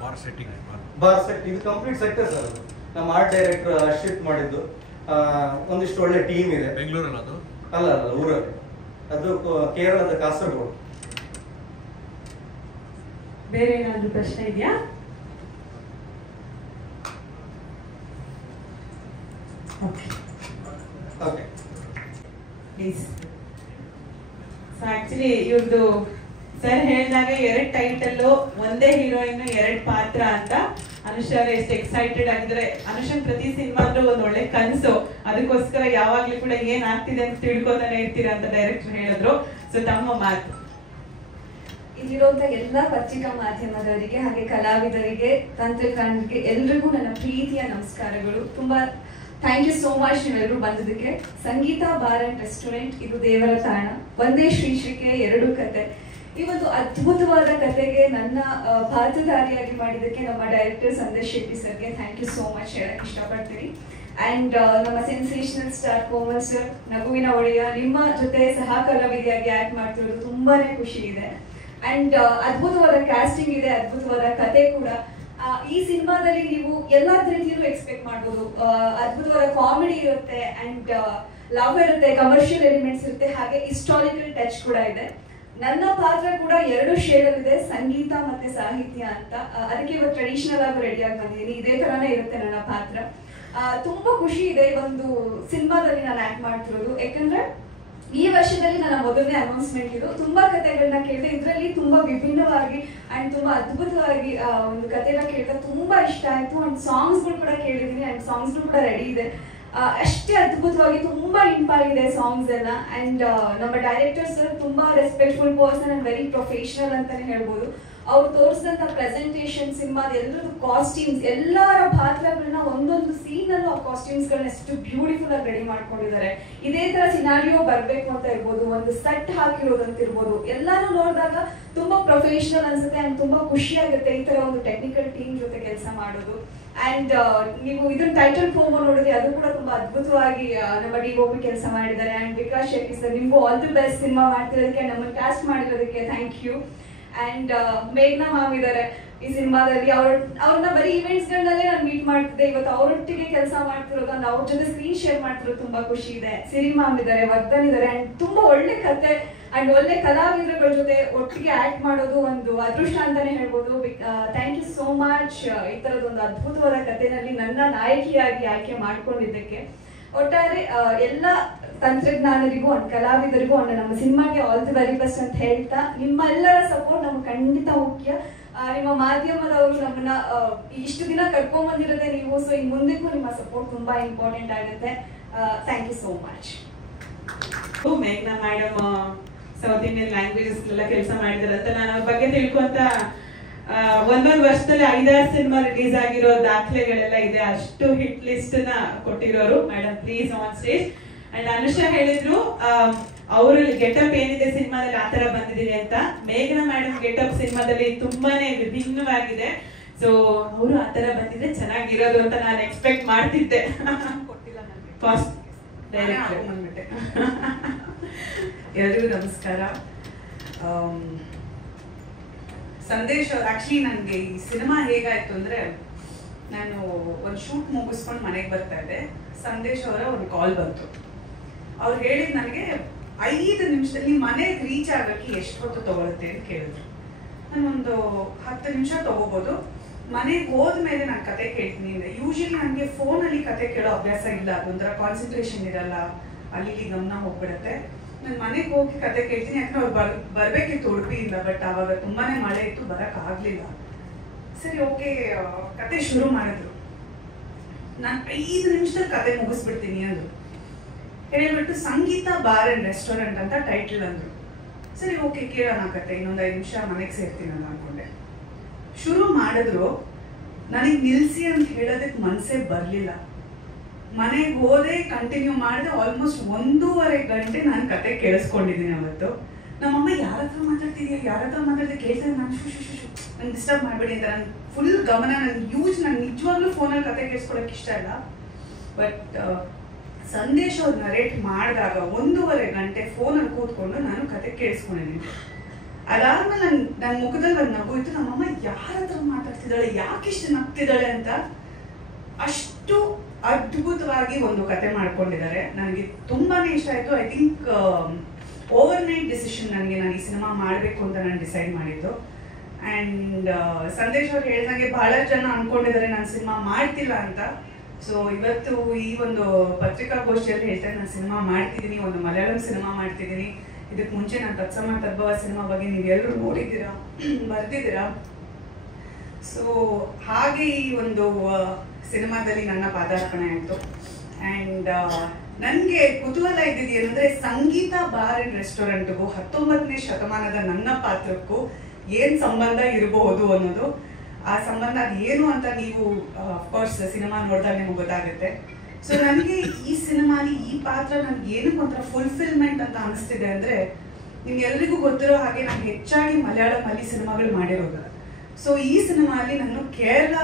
ಬಾರ್ ಸೆಟ್ ಇದು ಕಂಪ್ಲೀಟ್ ಸೆಟ್ ಸರ್. ಅದು ನಮ್ಮ ಆರ್ಟ್ ಡೈರೆಕ್ಟರ್ ಶಿಫ್ಟ್ ಮಾಡಿದ್ದು. ಒಂದಿಷ್ಟು ಒಳ್ಳೆ ಟೀಮ್ ಇದೆ. ಬೆಂಗಳೂರಲ್ಲಿ ಅದು ಅಲ್ಲ ಊರಲ್ಲಿ, ಅದು ಕೇರಳದ ಕಾಸರಗೋಡು. ಬೇರೆ ಏನಾದ್ರು ಪ್ರಶ್ನೆ ಇದೆಯಾ? Okay please. ಸೊ ಆಕ್ಚುಲಿ ಇವ್ರದ್ದು ಸರ್ ಹೇಳಿದಾಗ 2 ಟೈಟಲ್, ಒಂದೇ ಹೀರೋಯಿನ್ 2 ಪಾತ್ರ ಅಂತ. ಅನುಷಾ ಎಷ್ಟು ಎಕ್ಸೈಟೆಡ್ ಆಗಿದ್ರೆ. ಅನುಷನ್ ಪ್ರತಿ ಸಿನಿಮಾ ಅಂದ್ರೆ ಒಂದು ಒಳ್ಳೆ ಕನಸು, ಅದಕ್ಕೋಸ್ಕರ ಯಾವಾಗ್ಲೂ ಕೂಡ ಏನ್ ಆಗ್ತಿದೆ ಅಂತ ತಿಳ್ಕೊತಾನೆ ಇರ್ತೀರಾ ಅಂತ ಡೈರೆಕ್ಟರ್ ಹೇಳಿದ್ರು. ಸೊ ತಮ್ಮ ಮಾತು. ಇಲ್ಲಿರುವಂತ ಎಲ್ಲಾ ಪತ್ರಿಕಾ ಮಾಧ್ಯಮದವರಿಗೆ ಹಾಗೆ ಕಲಾವಿದರಿಗೆ, ತಂತ್ರಜ್ಞರಿಗೆ ಎಲ್ರಿಗೂ ನನ್ನ ಪ್ರೀತಿಯ ನಮಸ್ಕಾರಗಳು. ತುಂಬಾ ಥ್ಯಾಂಕ್ ಯು ಸೋ ಮಚ್ ನೀವೆಲ್ಲರೂ ಬಂದಿದ್ದಕ್ಕೆ. ಸಂಗೀತ ಬಾರ್ ಅಂಡ್ ರೆಸ್ಟೋರೆಂಟ್, ಇದು ದೇವರ ತಾಣ, ಒಂದೇ ಶ್ರೀಶ್ರೀಕೆ 2 ಕತೆ. ಈ ಒಂದು ಅದ್ಭುತವಾದ ಕತೆಗೆ ನನ್ನ ಪಾತ್ರಧಾರಿಯಾಗಿ ಮಾಡಿದ್ದಕ್ಕೆ ನಮ್ಮ ಡೈರೆಕ್ಟರ್ ಸಂದೇಶ್ ಶೆಟ್ಟಿ ಸರ್ಗೆ ಥ್ಯಾಂಕ್ ಯು ಸೋ ಮಚ್ ಹೇಳಕ್ ಇಷ್ಟಪಡ್ತೀನಿ. ಅಂಡ್ ನಮ್ಮ ಸೆನ್ಸೇಷನಲ್ ಸ್ಟಾರ್ ಕೋಮಲ್ ಸರ್, ನಗುವಿನ ಒಡೆಯ, ನಿಮ್ಮ ಜೊತೆ ಸಹ ಕಲಾವಿದೆಯಾಗಿ ಆಕ್ಟ್ ಮಾಡ್ತಿರೋದು ತುಂಬಾನೇ ಖುಷಿ ಇದೆ. ಅಂಡ್ ಅದ್ಭುತವಾದ ಕ್ಯಾಸ್ಟಿಂಗ್ ಇದೆ, ಅದ್ಭುತವಾದ ಕತೆ ಕೂಡ. ಈ ಸಿನಿಮಾದಲ್ಲಿ ನೀವು ಎಲ್ಲಾ ರೀತಿಯಲ್ಲೂ ಎಕ್ಸ್ಪೆಕ್ಟ್ ಮಾಡ್ಬೋದು. ಅದ್ಭುತವಾದ ಕಾಮಿಡಿ ಇರುತ್ತೆ, ಅಂಡ್ ಲವ್ ಇರುತ್ತೆ, ಕಮರ್ಷಿಯಲ್ ಎಲಿಮೆಂಟ್ಸ್ ಇರುತ್ತೆ, ಹಾಗೆ ಹಿಸ್ಟಾರಿಕಲ್ ಟಚ್ ಕೂಡ ಇದೆ. ನನ್ನ ಪಾತ್ರ ಕೂಡ 2 ಶೇಡಲ್ಲಿದೆ, ಸಂಗೀತ ಮತ್ತೆ ಸಾಹಿತ್ಯ ಅಂತ. ಅದಕ್ಕೆ ಇವತ್ತು ಟ್ರೆಡಿಷನಲ್ ಆಗಿ ರೆಡಿಯಾಗಿ ಬಂದಿದ್ದೀನಿ. ಇದೇ ತರಾನೇ ಇರುತ್ತೆ ನನ್ನ ಪಾತ್ರ. ತುಂಬಾ ಖುಷಿ ಇದೆ ಒಂದು ಸಿನಿಮಾದಲ್ಲಿ ನಾನು ಆಕ್ಟ್ ಮಾಡ್ತಿರೋದು. ಯಾಕಂದ್ರೆ ಈ ವರ್ಷದಲ್ಲಿ ನನ್ನ ಮೊದಲನೇ ಅನೌನ್ಸ್ಮೆಂಟ್ ಇದು. ತುಂಬಾ ಕಥೆಗಳನ್ನ ಕೇಳಿದೆ, ಇದರಲ್ಲಿ ತುಂಬಾ ವಿಭಿನ್ನವಾಗಿ ಅಂಡ್ ತುಂಬಾ ಅದ್ಭುತವಾಗಿ ಒಂದು ಕಥೆನ ಕೇಳಿದ ತುಂಬಾ ಇಷ್ಟ ಆಯ್ತು. ಅಂಡ್ ಸಾಂಗ್ಸ್ಗಳು ಕೂಡ ಕೇಳಿದೀನಿ, ಅಂಡ್ ಸಾಂಗ್ಸ್ಗಳು ಕೂಡ ರೆಡಿ ಇದೆ. ಅಷ್ಟೇ ಅದ್ಭುತವಾಗಿ ತುಂಬಾ ಇಂಪಾಗಿದೆ ಸಾಂಗ್ಸ್ ಎಲ್ಲ. ಅಂಡ್ ನಮ್ಮ ಡೈರೆಕ್ಟರ್ ಸರ್ ತುಂಬಾ respectful person and very professional ಅಂತಾನೆ ಹೇಳ್ಬೋದು. ಅವ್ರು ತೋರಿಸಿದಂಥ ಪ್ರೆಸೆಂಟೇಷನ್ ಸಿನಿಮಾದ ಎಲ್ಲರದ್ದು ಕಾಸ್ಟ್ಯೂಮ್ಸ್, ಎಲ್ಲರ ಪಾತ್ರಗಳನ್ನ ಒಂದೊಂದು ಸೀನಲ್ಲೂ ಆ ಕಾಸ್ಟ್ಯೂಮ್ಸ್ಗಳನ್ನ ಎಷ್ಟು ಬ್ಯೂಟಿಫುಲ್ ಆಗಿ ರೆಡಿ ಮಾಡ್ಕೊಂಡಿದ್ದಾರೆ. ಇದೇ ತರ ಸಿನಾರಿಯೋ ಬರಬೇಕು ಅಂತ ಇರ್ಬೋದು, ಒಂದು ಸೆಟ್ ಹಾಕಿರೋದಂತ ಇರ್ಬೋದು, ಎಲ್ಲಾನು ನೋಡಿದಾಗ ತುಂಬಾ ಪ್ರೊಫೆಷನಲ್ ಅನ್ಸುತ್ತೆ ಅಂಡ್ ತುಂಬಾ ಖುಷಿ ಆಗುತ್ತೆ ಈ ತರ ಒಂದು ಟೆಕ್ನಿಕಲ್ ಟೀಮ್ ಜೊತೆ ಕೆಲಸ ಮಾಡೋದು. ಅಂಡ್ ನೀವು ಇದನ್ನ ಟೈಟಲ್ ಪ್ರೋಮೋ ನೋಡಿದ್ರೆ ಅದು ಕೂಡ ತುಂಬಾ ಅದ್ಭುತವಾಗಿ ನಮ್ಮ DOP ಕೆಲಸ ಮಾಡಿದ್ದಾರೆ. ಅಂಡ್ ವಿಕಾಸ್ ಶೆಟ್ಟಿ ಸರ್, ನಿಮ್ಗೂ ಆಲ್ ದಿ ಬೆಸ್ಟ್ ಸಿನಿಮಾ ಮಾಡ್ತಿರೋದಕ್ಕೆ, ನಮ್ಮನ್ನು ಕ್ಯಾಸ್ಟ್ ಮಾಡಿರೋದಕ್ಕೆ ಥ್ಯಾಂಕ್ ಯು. ಅಂಡ್ ಮೇಘ್ನಾ ಮ್ಯಾಮ್ ಇದ್ದಾರೆ ಈ ಸಿನಿಮಾದಲ್ಲಿ. ಅವ್ರನ್ನ ಬರೀ ಇವೆಂಟ್ಸ್ಗಳನ್ನಲ್ಲೇ ನಾನು ಮೀಟ್ ಮಾಡ್ತಿದ್ದೆ, ಇವತ್ತು ಅವರೊಟ್ಟಿಗೆ ಕೆಲಸ ಮಾಡ್ತಿರೋದು, ಅವ್ರ ಜೊತೆ ಸ್ಕ್ರೀನ್ ಶೇರ್ ಮಾಡ್ತಿರೋದು ತುಂಬಾ ಖುಷಿ ಇದೆ. ಸಿರಿ ಮ್ಯಾಮ್ ಇದ್ದಾರೆ, ವರ್ಧನ್ ಇದ್ದಾರೆ, ಅಂಡ್ ತುಂಬಾ ಒಳ್ಳೆ ಕತೆ ಅಂಡ್ ಒಳ್ಳೆ ಕಲಾವಿದರುಗಳ ಜೊತೆ ಒಟ್ಟಿಗೆ ಆಕ್ಟ್ ಮಾಡೋದು ಒಂದು ಅದೃಷ್ಟ ಅಂತಾನೆ ಹೇಳ್ಬೋದು. ಥ್ಯಾಂಕ್ ಯು ಸೋ ಮಚ್ ಈ ತರದೊಂದು ಅದ್ಭುತವಾದ ಕಥೆನಲ್ಲಿ ನನ್ನ ನಾಯಕಿಯಾಗಿ ಆಯ್ಕೆ ಮಾಡ್ಕೊಂಡಿದ್ದಕ್ಕೆ. ಒಟ್ಟಾರೆ ಎಲ್ಲ ತಂತ್ರಜ್ಞಾನರಿಗೂ ಅಂಡ್ ಕಲಾವಿದರಿಗೂ ಅಂಡ್ ನಮ್ಮ ಸಿನಿಮಾಗೆ ಆಲ್ ದಿ ವೆರಿ ಬೆಸ್ಟ್ ಅಂತ ಹೇಳ್ತಾ, ನಿಮ್ಮೆಲ್ಲರ ಸಪೋರ್ಟ್ ನಮ್ಗೆ ಖಂಡಿತ ಮುಖ್ಯ. ನಿಮ್ಮ ಮಾಧ್ಯಮದವರು ನಮ್ಮನ್ನ ಇಷ್ಟು ದಿನ ಕರ್ಕೊಂಡ್ ಬಂದಿರೋದೇ ನೀವು, ಸೊ ಇನ್ ಮುಂದಕ್ಕೂ ನಿಮ್ಮ ಸಪೋರ್ಟ್ ತುಂಬಾ ಇಂಪಾರ್ಟೆಂಟ್ ಆಗುತ್ತೆ. Thank you so much. ಮೇಘ್ನಾ ಮೇಡಮ್ ಸೌತ್ ಇಂಡಿಯನ್ ಲ್ಯಾಂಗ್ವೇಜಸ್ ಎಲ್ಲ ಕೆಲಸ ಮಾಡಿದಾರೆ ಅಂತ ನಾನು ಅವ್ರ ಬಗ್ಗೆ ತಿಳ್ಕೊಂತ ಒಂದೊಂದು ವರ್ಷದಲ್ಲಿ 5-6 ಸಿನಿಮಾ ರಿಲೀಸ್ ಆಗಿರೋ ದಾಖಲೆಗಳೆಲ್ಲ ಇದೆ. ಅಷ್ಟು ಹಿಟ್ ಲಿಸ್ಟ್ ನ ಕೊಟ್ಟಿರೋರು madam. Please on stage. And Anusha ಹೇಳಿದ್ರು ಅವ್ರ ಗೆಟಪ್ ಏನಿದೆ ಸಿನಿಮಾದಲ್ಲಿ ಆತರ ಬಂದಿದೆ ಅಂತ. ಮೇಘನಾ ಮೇಡಮ್ ಗೆಟಪ್ ಸಿನಿಮಾದಲ್ಲಿ ತುಂಬಾನೇ ವಿಭಿನ್ನವಾಗಿದೆ. ಸೊ ಅವರು ಆತರ ಬಂದಿದ್ರೆ ಚೆನ್ನಾಗಿರೋದು ಅಂತ ನಾನು ಎಕ್ಸ್ಪೆಕ್ಟ್ ಮಾಡ್ತಿದ್ದೆ. ಫಸ್ಟ್ ಡೈರೆಕ್ಟರ್ ಬಂದ್ಬಿಟ್ಟೆ. ಎಲ್ರಿಗೂ ನಮಸ್ಕಾರ. ಸಂದೇಶ್ ಅವ್ರು ಆಕ್ಚುಲಿ ನನಗೆ ಈ ಸಿನಿಮಾ ಹೇಗಾಯ್ತು ಅಂದ್ರೆ, ನಾನು ಒಂದು ಶೂಟ್ ಮುಗಿಸ್ಕೊಂಡು ಮನೆಗೆ ಬರ್ತಾ ಇದ್ದೆ. ಸಂದೇಶ್ ಅವರ ಒಂದು ಕಾಲ್ ಬಂತು. ಅವ್ರು ಹೇಳಿದ್ ನನಗೆ 5 ನಿಮಿಷದಲ್ಲಿ ಮನೆಗೆ ರೀಚ್ ಆಗೋಕ್ಕೆ ಎಷ್ಟು ಹೊತ್ತು ತಗೊಳುತ್ತೆ ಅಂತ ಕೇಳಿದ್ರು. ನಾನೊಂದು 10 ನಿಮಿಷ ತಗೋಬಹುದು, ಮನೆಗೆ ಹೋದ್ಮೇಲೆ ನಾನು ಕತೆ ಕೇಳ್ತೀನಿ ಅಂದ್ರೆ. ಯೂಶಲಿ ನನಗೆ ಫೋನಲ್ಲಿ ಕತೆ ಕೇಳೋ ಅಭ್ಯಾಸ ಇಲ್ಲ, ಅದೊಂಥರ ಕಾನ್ಸಂಟ್ರೇಷನ್ ಇರಲ್ಲ, ಅಲ್ಲಿ ಗಮನ ಹೋಗ್ಬಿಡತ್ತೆ. ನಾನು ಮನೆಗೆ ಹೋಗಿ ಕತೆ ಕೇಳ್ತೀನಿ. ಯಾಕಂದ್ರೆ ಅವ್ರು ಬರ್ಬೇಕಿತ್ತು ಉಡುಪಿಯಿಂದ, ಬಟ್ ಆವಾಗ ತುಂಬಾನೇ ಮಳೆ ಇತ್ತು, ಬರಕ್ ಆಗ್ಲಿಲ್ಲ. ಸರಿ ಓಕೆ, ಕತೆ ಶುರು ಮಾಡಿದ್ರು. ನಾನು 5 ನಿಮಿಷದಲ್ಲಿ ಕತೆ ಮುಗಿಸ್ಬಿಡ್ತೀನಿ ಅಂದ್ರು. ಹೇಳ್ಬಿಟ್ಟು ಸಂಗೀತ ಬಾರ್ ಅಂಡ್ ರೆಸ್ಟೋರೆಂಟ್ ಅಂತ ಟೈಟಲ್ ಅಂದ್ರು. ಸರಿ ಓಕೆ, ಕೇಳೋಣ ಕತೆ, ಇನ್ನೊಂದು 5 ನಿಮಿಷ ಮನೆಗೆ ಸೇರ್ತೀನಲ್ಲ ಅನ್ಕೊಂಡೆ. ಶುರು ಮಾಡಿದ್ರು. ನನಗೆ ನಿಲ್ಸಿ ಅಂತ ಹೇಳೋದಕ್ಕೆ ಮನಸ್ಸೇ ಬರಲಿಲ್ಲ. ಮನೆಗೆ ಹೋದೆ, ಕಂಟಿನ್ಯೂ ಮಾಡಿದೆ. ಆಲ್ಮೋಸ್ಟ್ 1.5 ಗಂಟೆ ನಾನು ಕತೆ ಕೇಳಿಸ್ಕೊಂಡಿದ್ದೀನಿ ಅವತ್ತು. ನಮ್ಮಮ್ಮ ಯಾರ ಹತ್ರ ಮಾತಾಡ್ತಿದ್ಯಾ, ಯಾರ ಹತ್ರ ಮಾತಾಡ್ತಿದ್ಯಾ ಕೇಳ್ತಾರೆ. ನಾನು ಶು ನಂಗೆ ಡಿಸ್ಟರ್ಬ್ ಮಾಡಬೇಡಿ ಅಂತ ನಾನು ಫುಲ್ ಗಮನ, ನಾನು ನಿಜವಾಗ್ಲೂ ಫೋನಲ್ಲಿ ಕತೆ ಕೇಳಿಸ್ಕೊಳಕ್ಕೆ ಇಷ್ಟ ಇಲ್ಲ. ಬಟ್ ಸಂದೇಶ್ ಅವ್ರು ನರೇಟ್ ಮಾಡಿದಾಗ 1.5 ಗಂಟೆ ಫೋನಲ್ಲಿ ಕೂತ್ಕೊಂಡು ನಾನು ಕತೆ ಕೇಳಿಸ್ಕೊಂಡಿದ್ದೀನಿ. ಅದಾದ್ಮೇಲೆ ನನ್ನ ಮುಖದಲ್ಲಿ ಒಂದು ನಗು ಇತ್ತು. ನಮ್ಮಮ್ಮ ಯಾರ ಹತ್ರ ಮಾತಾಡ್ತಿದ್ದಾಳೆ, ಯಾಕಿಷ್ಟು ನಗ್ತಿದ್ದಾಳೆ ಅಂತ. ಅಷ್ಟು ಅದ್ಭುತವಾಗಿ ಒಂದು ಕತೆ ಮಾಡ್ಕೊಂಡಿದ್ದಾರೆ. ನನಗೆ ತುಂಬಾನೇ ಇಷ್ಟ ಆಯ್ತು. I think over night decision ನನಗೆ, ನಾನು ಈ ಸಿನಿಮಾ ಮಾಡಬೇಕು ಅಂತ ನಾನು ಡಿಸೈಡ್ ಮಾಡಿದ್ದು. ಆ್ಯಂಡ್ ಸಂದೇಶ್ ಅವ್ರು ಹೇಳಿದಂಗೆ ಬಹಳಷ್ಟು ಜನ ಅನ್ಕೊಂಡಿದ್ದಾರೆ ನಾನು ಸಿನಿಮಾ ಮಾಡ್ತಿಲ್ಲ ಅಂತ. ಸೊ ಇವತ್ತು ಈ ಒಂದು ಪತ್ರಿಕಾಗೋಷ್ಠಿಯಲ್ಲಿ ಹೇಳ್ತಾರೆ ನಾನು ಸಿನಿಮಾ ಮಾಡ್ತಿದ್ದೀನಿ, ಒಂದು ಮಲಯಾಳಂ ಸಿನಿಮಾ ಮಾಡ್ತಿದ್ದೀನಿ. ಇದಕ್ಕೆ ಮುಂಚೆ ನಾನು ತತ್ಸಮ ತದ್ಭವ ಸಿನಿಮಾ ಬಗ್ಗೆ ನೀವೆಲ್ಲರೂ ನೋಡಿದ್ದೀರಾ, ಬರ್ತಿದ್ದೀರಾ. ಸೊ ಹಾಗೆ ಈ ಒಂದು ಸಿನಿಮಾದಲ್ಲಿ ನನ್ನ ಪಾದಾರ್ಪಣೆ ಆಯಿತು. ಆ್ಯಂಡ್ ನನಗೆ ಕುತೂಹಲ ಇದ್ದಿದ್ದು ಏನಂದರೆ, ಸಂಗೀತ ಬಾರ್ ಅಂಡ್ ರೆಸ್ಟೋರೆಂಟ್ಗೂ 19ನೇ ಶತಮಾನದ ನನ್ನ ಪಾತ್ರಕ್ಕೂ ಏನು ಸಂಬಂಧ ಇರಬಹುದು ಅನ್ನೋದು. ಆ ಸಂಬಂಧ ಏನು ಅಂತ ನೀವು ಅಫ್ಕೋರ್ಸ್ ಸಿನಿಮಾ ನೋಡಿದಾಗ ನಿಮಗೆ ಗೊತ್ತಾಗುತ್ತೆ. ಸೊ ನನಗೆ ಈ ಸಿನಿಮಾಲಿ ಈ ಪಾತ್ರ ನನಗೆ ಏನಕ್ಕೆ ಒಂಥರ ಫುಲ್ಫಿಲ್ಮೆಂಟ್ ಅಂತ ಅನಿಸ್ತಿದೆ ಅಂದರೆ, ನಿಮ್ಗೆಲ್ರಿಗೂ ಗೊತ್ತಿರೋ ಹಾಗೆ ನಾನು ಹೆಚ್ಚಾಗಿ ಮಲಯಾಳಮಲ್ಲಿ ಸಿನಿಮಾಗಳು ಮಾಡಿರೋದು. ಸೊ ಈ ಸಿನಿಮಾಲಿ ನಾನು ಕೇರಳ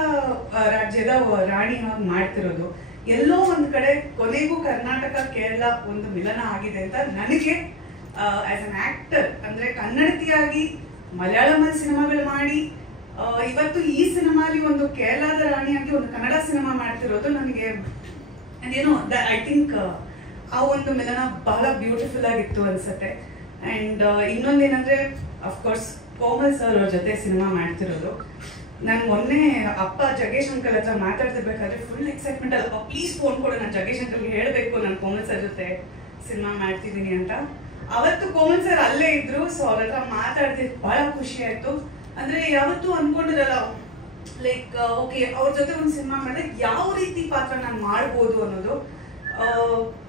ರಾಜ್ಯದ ರಾಣಿಯಾಗಿ ಮಾಡ್ತಿರೋದು. ಎಲ್ಲೋ ಒಂದು ಕಡೆ ಕೊನೆಗೂ ಕರ್ನಾಟಕ ಕೇರಳ ಒಂದು ಮಿಲನ ಆಗಿದೆ ಅಂತ ನನಗೆ ಆಸ್ ಅನ್ ಆಕ್ಟರ್, ಅಂದರೆ ಕನ್ನಡತಿಯಾಗಿ ಮಲಯಾಳಮಲ್ಲಿ ಸಿನಿಮಾಗಳು ಮಾಡಿ ಇವತ್ತು ಈ ಸಿನಿಮಾಲಿ ಒಂದು ಕೇರಳದ ರಾಣಿಯಾಗಿ ಒಂದು ಕನ್ನಡ ಸಿನಿಮಾ ಮಾಡ್ತಿರೋದು ನನಗೆ ಅದೇನೋ ಐ ಥಿಂಕ್ ಆ ಒಂದು ಮಿಲನ ಬಹಳ ಬ್ಯೂಟಿಫುಲ್ ಆಗಿತ್ತು ಅನ್ಸುತ್ತೆ. ಆ್ಯಂಡ್ ಇನ್ನೊಂದೇನಂದ್ರೆ ಅಫ್ಕೋರ್ಸ್ ಕೋಮಲ್ ಸರ್ ಅವ್ರ ಜೊತೆ ಸಿನಿಮಾ ಮಾಡ್ತಿರೋದು. ನಾನು ಮೊನ್ನೆ ಅಪ್ಪ ಜಗೇಶ್ ಅಂಕಲ್ ಹತ್ರ ಮಾತಾಡ್ತಿರ್ಬೇಕಾದ್ರೆ ಫುಲ್ ಎಕ್ಸೈಟ್ಮೆಂಟ್ ಅಲ್ಲಪ್ಪ, ಪ್ಲೀಸ್ ಫೋನ್ ಕೊಡು, ನಾನು ಜಗೇಶ್ ಅಂಕಲ್ಗೆ ಹೇಳಬೇಕು ನಾನು ಕೋಮಲ್ ಸರ್ ಜೊತೆ ಸಿನಿಮಾ ಮಾಡ್ತಿದ್ದೀನಿ ಅಂತ. ಅವತ್ತು ಕೋಮಲ್ ಸರ್ ಅಲ್ಲೇ ಇದ್ರು. ಸೊ ಅವ್ರ ಹತ್ರ ಮಾತಾಡ್ತಿದ್ದು ಬಹಳ ಖುಷಿ ಆಯ್ತು. ಅಂದ್ರೆ ಯಾವತ್ತೂ ಅನ್ಕೊಂಡಿರಲ್ಲ ಲೈಕ್ ಓಕೆ ಅವ್ರ ಜೊತೆ ಒಂದು ಸಿನಿಮಾ ಮಾಡಿದ್ರೆ ಯಾವ ರೀತಿ ಪಾತ್ರ ನಾನು ಮಾಡ್ಬೋದು ಅನ್ನೋದು.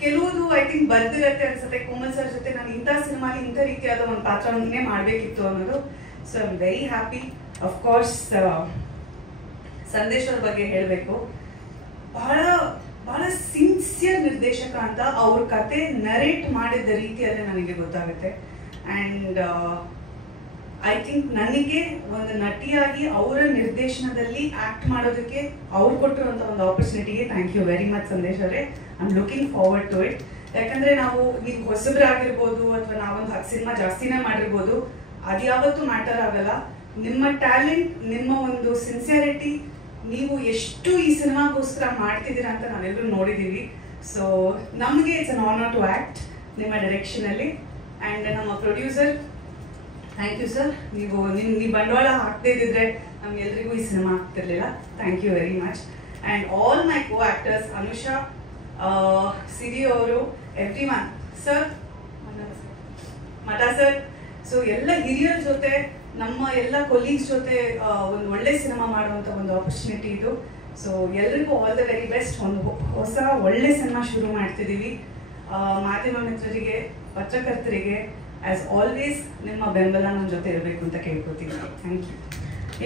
ಕೆಲವುದು ಐ ಥಿಂಕ್ ಬರ್ದಿರತ್ತೆ ಅನ್ಸುತ್ತೆ, ಕೋಮಲ್ ಸರ್ ಜೊತೆ ನಾನು ಇಂಥ ಸಿನಿಮಾಲಿ ಇಂಥ ರೀತಿಯಾದ ಒಂದು ಪಾತ್ರವನ್ನೇ ಮಾಡಬೇಕಿತ್ತು ಅನ್ನೋದು. So I am very happy. Of course Sandesh ಅವ್ರ ಬಗ್ಗೆ ಹೇಳಬೇಕು, ಬಹಳ ಬಹಳ ಸಿನ್ಸಿಯರ್ ನಿರ್ದೇಶಕ ಅಂತ ಅವ್ರ ಕತೆ ನರೇಟ್ ಮಾಡಿದ ರೀತಿಯಲ್ಲೇ ನನಗೆ ಗೊತ್ತಾಗುತ್ತೆ. ಆ್ಯಂಡ್ ಐ ಥಿಂಕ್ ನನಗೆ ಒಂದು ನಟಿಯಾಗಿ ಅವರ ನಿರ್ದೇಶನದಲ್ಲಿ ಆಕ್ಟ್ ಮಾಡೋದಕ್ಕೆ ಅವ್ರು ಕೊಟ್ಟಿರುವಂಥ ಒಂದು ಆಪರ್ಚುನಿಟಿಗೆ thank you very much Sandesh ಅವರೇ. I am looking forward to it. ಯಾಕಂದ್ರೆ ನಾವು ನೀವು ಹೊಸಬ್ರಾಗಿರ್ಬೋದು ಅಥವಾ ನಾವೊಂದು 10 ಸಿನಿಮಾ ಜಾಸ್ತಿನೇ ಮಾಡಿರ್ಬೋದು, ಅದ್ಯಾವತ್ತೂ ಮ್ಯಾಟರ್ ಆಗಲ್ಲ. ನಿಮ್ಮ ಟ್ಯಾಲೆಂಟ್, ನಿಮ್ಮ ಒಂದು ಸಿನ್ಸಿಯರಿಟಿ, ನೀವು ಎಷ್ಟು ಈ ಸಿನಿಮಾಗೋಸ್ಕರ ಮಾಡ್ತಿದ್ದೀರಾ ಅಂತ ನಾವೆಲ್ಲರೂ ನೋಡಿದ್ದೀವಿ. ಸೊ ನಮಗೆ it's an honour to act ನಿಮ್ಮ ಡೈರೆಕ್ಷನಲ್ಲಿ. ಆ್ಯಂಡ್ ನಮ್ಮ ಪ್ರೊಡ್ಯೂಸರ್, ಥ್ಯಾಂಕ್ ಯು ಸರ್. ನೀವು ಬಂಡವಾಳ ಹಾಕದೇ ಇದ್ದಿದ್ರೆ ನಮ್ಗೆಲ್ರಿಗೂ ಈ ಸಿನಿಮಾ ಆಗ್ತಿರ್ಲಿಲ್ಲ. Thank you very much. And all my co actors, Anusha, Siri ಅವರು, everyone, sir, Math sir, so ಎಲ್ಲ ಹಿರಿಯರ ಜೊತೆ, ನಮ್ಮ ಎಲ್ಲ ಕೊಲೀಗ್ಸ್ ಜೊತೆ ಒಂದು ಒಳ್ಳೆ ಸಿನಿಮಾ ಮಾಡುವಂಥ ಒಂದು ಆಪರ್ಚುನಿಟಿ ಇದು. ಸೊ ಎಲ್ರಿಗೂ ಆಲ್ ದ ವೆರಿ ಬೆಸ್ಟ್. ಒಂದು ಹೊಸ ಒಳ್ಳೆ ಸಿನಿಮಾ ಶುರು ಮಾಡ್ತಿದ್ದೀವಿ. ಮಾಧ್ಯಮ ಮಿತ್ರರಿಗೆ, ಪತ್ರಕರ್ತರಿಗೆ ಆಸ್ ಆಲ್ವೇಸ್ ನಿಮ್ಮ ಬೆಂಬಲ ನಮ್ಮ ಜೊತೆ ಇರಬೇಕು ಅಂತ ಕೇಳ್ಕೊತೀನಿ. Thank you.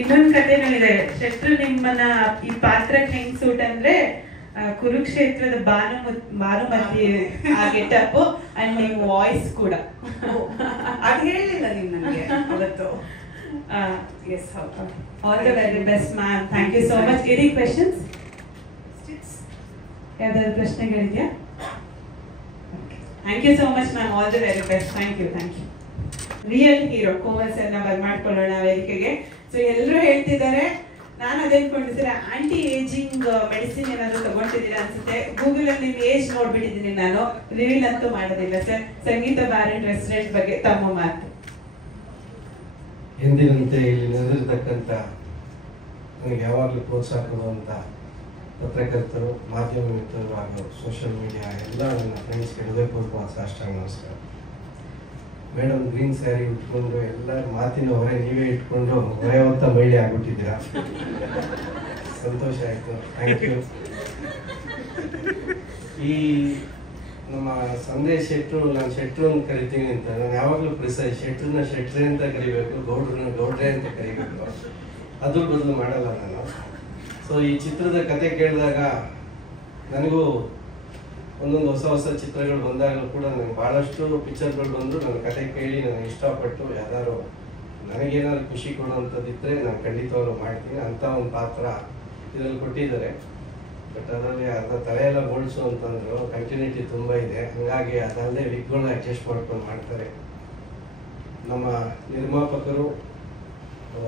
ಇನ್ನೊಂದು ಕಥೆನೂ ಇದೆ. ಶೆಟ್ರು ನಿಮ್ಮನ್ನ ಈ ಪಾತ್ರಕ್ಕೆ ಹೆಂಗ್ ಸೂಟ್ ಅಂದ್ರೆ ಕುರುಕ್ಷೇತ್ರದ ಭಾನುಮತಿ ಆ ಗೆಟಪ್ ಅಂಡ್ ನಿಮ್ಮ ವಾಯ್ಸ್ ಕೂಡ ಅದು ಹೇಳಲಿಲ್ಲ ನೀವು ನನಗೆ ಅವತ್ತು. Yes, all the very best ma'am. Thank you so much. Any questions? ಯಾವ್ದಾದ್ರು ಪ್ರಶ್ನೆಗಳಿದೆಯಾ? Thank you so much ma'am. All the very best. Thank you, thank you. Real hero Komal ಸರ್ನ ಬರ್ಮಾಡ್ಕೊಳ್ಳೋಣ ವೇದಿಕೆಗೆ. ಸೊ ಎಲ್ಲರೂ ಹೇಳ್ತಿದ್ದಾರೆ, ನಾನು ಅದೇ ಅನ್ಕೊಂಡಿದ್ದೀರಾ ಆಂಟಿ ಏಜಿಂಗ್ ಮೆಡಿಸಿನ್ ಏನಾದ್ರು ತಗೊಂಡಿದ್ದೀರಾ ಅನ್ಸುತ್ತೆ. ಗೂಗಲ್ ಅಲ್ಲಿ ನಿಮ್ಮ ಏಜ್ ನೋಡ್ಬಿಟ್ಟಿದ್ದೀನಿ ನಾನು, ರಿವೀಲ್ ಅಂತೂ ಮಾಡೋದಿಲ್ಲ sir. Sangeetha bar and restaurant ಬಗ್ಗೆ ತಮ್ಮ ಮಾತು. ಎಂದಿನಂತೆ ಇಲ್ಲಿ ನೆರೆದಿರ್ತಕ್ಕಂಥ ನನಗೆ ಯಾವಾಗಲೂ ಪ್ರೋತ್ಸಾಹ ಕೊಡುವಂಥ ಪತ್ರಕರ್ತರು, ಮಾಧ್ಯಮ ಮಿತ್ರರು ಹಾಗೂ ಸೋಷಿಯಲ್ ಮೀಡಿಯಾ ಎಲ್ಲ ನನ್ನ ಫ್ರೆಂಡ್ಸ್ಗೆ ಹೃದಯಪೂರ್ವಕ ಸಾಷ್ಟಾಂಗ ನಮಸ್ಕಾರ. ಮೇಡಮ್ ಗ್ರೀನ್ ಸ್ಯಾರಿ ಉಟ್ಕೊಂಡು ಎಲ್ಲರ ಮಾತಿನ ಹೊರೆ ನೀವೇ ಇಟ್ಕೊಂಡು ಹೊರೆವಂತ ಮಹಿಳೆ ಆಗ್ಬಿಟ್ಟಿದ್ದೀರಾ. ಸಂತೋಷ ಆಯಿತು, ಥ್ಯಾಂಕ್ ಯು. ಈ ನಮ್ಮ ಸಂದೇಶ್ ಶೆಟ್ರು, ನಾನು ಶೆಟ್ರು ಅಂತ ಕರಿತೀನಿ ಅಂತ, ನಾನು ಯಾವಾಗಲೂ ಪ್ರಿಸೈಸ್ ಶೆಟ್ರನ್ನ ಶೆಟ್ರೆ ಅಂತ ಕರಿಬೇಕು, ಗೌಡ್ರನ್ನ ಗೌಡ್ರೆ ಅಂತ ಕರಿಬೇಕು, ಅದ್ರ ಬದಲು ಮಾಡಲ್ಲ ನಾನು. ಸೊ ಈ ಚಿತ್ರದ ಕತೆ ಕೇಳಿದಾಗ ನನಗೂ ಒಂದೊಂದು ಹೊಸ ಹೊಸ ಚಿತ್ರಗಳು ಬಂದಾಗಲೂ ಕೂಡ ನನಗೆ ಭಾಳಷ್ಟು ಪಿಕ್ಚರ್ಗಳು ಬಂದು ನನ್ನ ಕತೆ ಕೇಳಿ ನನಗೆ ಇಷ್ಟಪಟ್ಟು ಯಾವ್ದಾದ್ರು ನನಗೇನಾದ್ರು ಖುಷಿ ಕೊಡುವಂಥದ್ದಿದ್ದರೆ ನಾನು ಖಂಡಿತವಾಗ್ಲೂ ಮಾಡ್ತೀನಿ. ಅಂಥ ಒಂದು ಪಾತ್ರ ಇದರಲ್ಲಿ ಕೊಟ್ಟಿದ್ದಾರೆ. ಬಟ್ ಅದರಲ್ಲಿ ಅರ್ಧ ತಲೆಯೆಲ್ಲ ಬೋಳ್ಸು ಅಂತಂದ್ರು, ಕಂಟಿನ್ಯೂಟಿ ತುಂಬ ಇದೆ. ಹಾಗಾಗಿ ಅದಲ್ಲದೆ ವಿಗ್ಗಳನ್ನ ಅಡ್ಜಸ್ಟ್ ಮಾಡ್ಕೊಂಡು ಮಾಡ್ತಾರೆ. ನಮ್ಮ ನಿರ್ಮಾಪಕರು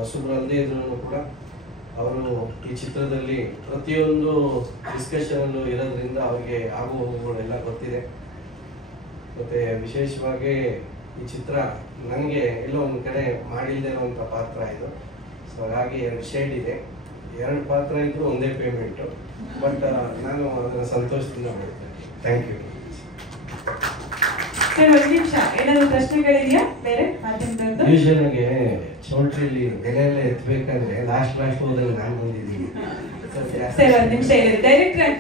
ಹೊಸಬ್ರಲ್ಲದೆ ಇದ್ರೂ ಕೂಡ ಅವರು ಈ ಚಿತ್ರದಲ್ಲಿ ಪ್ರತಿಯೊಂದು ಡಿಸ್ಕಷನಲ್ಲೂ ಇರೋದ್ರಿಂದ ಅವ್ರಿಗೆ ಆಗು ಹೋಗುಗಳೆಲ್ಲ ಗೊತ್ತಿದೆ. ಮತ್ತು ವಿಶೇಷವಾಗಿ ಈ ಚಿತ್ರ ನನಗೆ ಎಲ್ಲೋ ಒಂದು ಕಡೆ ಮಾಡಿಲ್ಲದೆ ಇರುವಂಥ ಪಾತ್ರ ಇದು. ಸೊ ಹಾಗಾಗಿ 2 ಶೇಡ್ ಇದೆ, 2 ಪಾತ್ರ ಇದ್ದರೂ ಒಂದೇ ಪೇಮೆಂಟು. ಬಟ್ ನಾನು ಅದನ್ನು ಸಂತೋಷದಿಂದ ಮಾಡ್ತೇನೆ. Thank you. ಒಂದು ನಿಮಿಷ, ಏನಾದ್ರು ಪ್ರಶ್ನೆಗಳಿದೆಯಾ ಬೇರೆ ಮಾಧ್ಯಮದವ್ರದ್ದು? ಯೂಶಲ್ಗೆ ಚೌಲ್ಟ್ರಿಲಿ ಬೆಲೆ ಎಲ್ಲ ಎತ್ತಬೇಕಂದ್ರೆ ಲಾಸ್ಟ್ ಹೋದಲ್ಲಿ ನಾನು ಬಂದಿದ್ದೀನಿ. ಸರ್ ಒಂದು ನಿಮಿಷ ಇದೆ. ಡೈರೆಕ್ಟರ್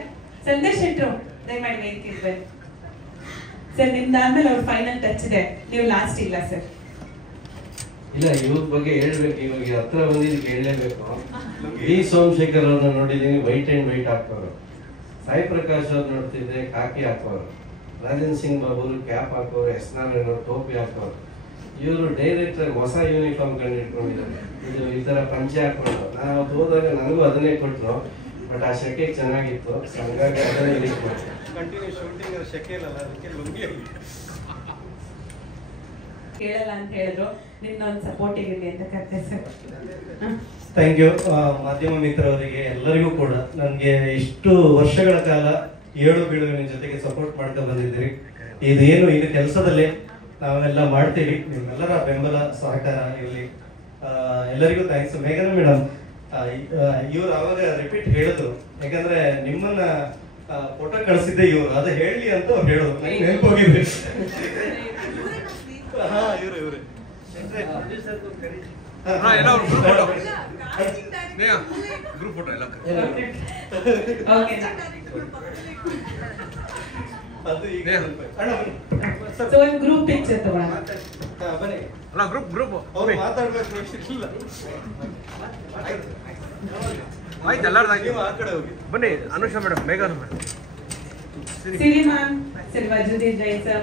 ಸಂದೇಶ್ ಶೆಟ್ರು ದಯಮಾಡಿ ವೇದಿಕೆ ಬನ್ನಿ ಸರ್. ನಿಮ್ದಾದ್ಮೇಲೆ ಅವ್ರ ಫೈನಲ್ ಟಚ್ ಇದೆ, ನೀವು ಲಾಸ್ಟ್ ಇಲ್ಲ ಸರ್. ಇಲ್ಲ, ಇವ್ರ ಬಗ್ಗೆ ಹೇಳ್ಬೇಕು. ಇವಾಗ ಹತ್ರ ಬಂದಿದ್ದಕ್ಕೆ ಹೇಳಲೇಬೇಕು. ವಿ ಸೋಮಶೇಖರ್ ಅವ್ರನ್ನ ನೋಡಿದ್ದೀನಿ, ವೈಟ್ ಅಂಡ್ ವೈಟ್ ಹಾಕೋರು. ಸಾಯಿ ಪ್ರಕಾಶ್ ಅವ್ರು ನೋಡ್ತಿದ್ದೆ, ಕಾಕಿ ಹಾಕೋರು. ರಾಜನ್ ಸಿಂಗ್ ಬಾಬು ಕ್ಯಾಪ್ ಹಾಕೋರು, ಎಸ್ ನಾರಾಯಣ ಟೋಪಿ ಹಾಕೋರು. ಇವರು ಡೈರೆಕ್ಟರ್ ಹೊಸ ಯೂನಿಫಾರ್ಮ್ ಕಂಡು ಇಟ್ಕೊಂಡಿದ್ದಾರೆ, ಇದು ಈ ಥರ ಪಂಚೆ ಹಾಕೊಂಡು. ನಾನು ಅವತ್ತು ಹೋದಾಗ ನನಗೂ ಅದನ್ನೇ ಕೊಟ್ಟರು. ಬಟ್ ಆ ಶೆಕೆ ಚೆನ್ನಾಗಿತ್ತು, ಹಂಗಾಗಿ ಅದನ್ನೇ ಯೂಸ್ ಮಾಡಿ. ಕೇಳಲ್ಲ ಅಂತ ಹೇಳಿದ್ರು, ನಿನ್ನೊಂದು ಸಪೋರ್ಟಿವ್ ಇರಲಿ ಅಂತ ಕರ್ತೆ ಸರ್. Thank you. ಮಾಧ್ಯಮ ಮಿತ್ರವರಿಗೆ ಎಲ್ಲರಿಗೂ ಕೂಡ ನನಗೆ ಇಷ್ಟು ವರ್ಷಗಳ ಕಾಲ ಏಳು ಬೀಳುವಿನ ಜೊತೆಗೆ ಸಪೋರ್ಟ್ ಮಾಡ್ತಾ ಬಂದಿದ್ದೀರಿ. ಇದೇನು ಇದು ಕೆಲಸದಲ್ಲಿ ನಾವೆಲ್ಲ ಮಾಡ್ತೀವಿ, ನಿಮ್ಮೆಲ್ಲರ ಬೆಂಬಲ ಸಹಕಾರ ಇರಲಿ. ಎಲ್ಲರಿಗೂ ಥ್ಯಾಂಕ್ಸ್. ಮೇಘನಾ ಮೇಡಮ್ ಇವ್ರು ಆವಾಗ ರಿಪೀಟ್ ಹೇಳಿದ್ರು, ಯಾಕಂದ್ರೆ ನಿಮ್ಮನ್ನ ಫೋಟೋ ಕಳಿಸಿದ್ದೆ ಇವ್ರು, ಅದು ಹೇಳಿ ಅಂತ ಅವ್ರು ಹೇಳಿದ್ರು. ನಂಗೆ ನೆನಪು ಹೋಗಿದೆ. ಗ್ರೂಪ್ ಫೋಟೋ ಎಲ್ಲ ಅದು ಈಗ ಒಂದು ಗ್ರೂಪ್ ಪಿಕ್ಚರ್ ತಗೋಣ. ಬನ್ನಿ ಅಲ್ಲ ಗ್ರೂಪ್ ಅವ್ರು ಮಾತಾಡ್ಬೇಕು ನೆಕ್ಸ್ಟ್ ಇಲ್ಲ ಆಯ್ತು ಎಲ್ಲರೂ ನೀವು ಆ ಕಡೆ ಹೋಗಿ ಬನ್ನಿ Anusha madam Megha madam cinema cinema ಜುದಿ ಜೈನ್ ಸರ್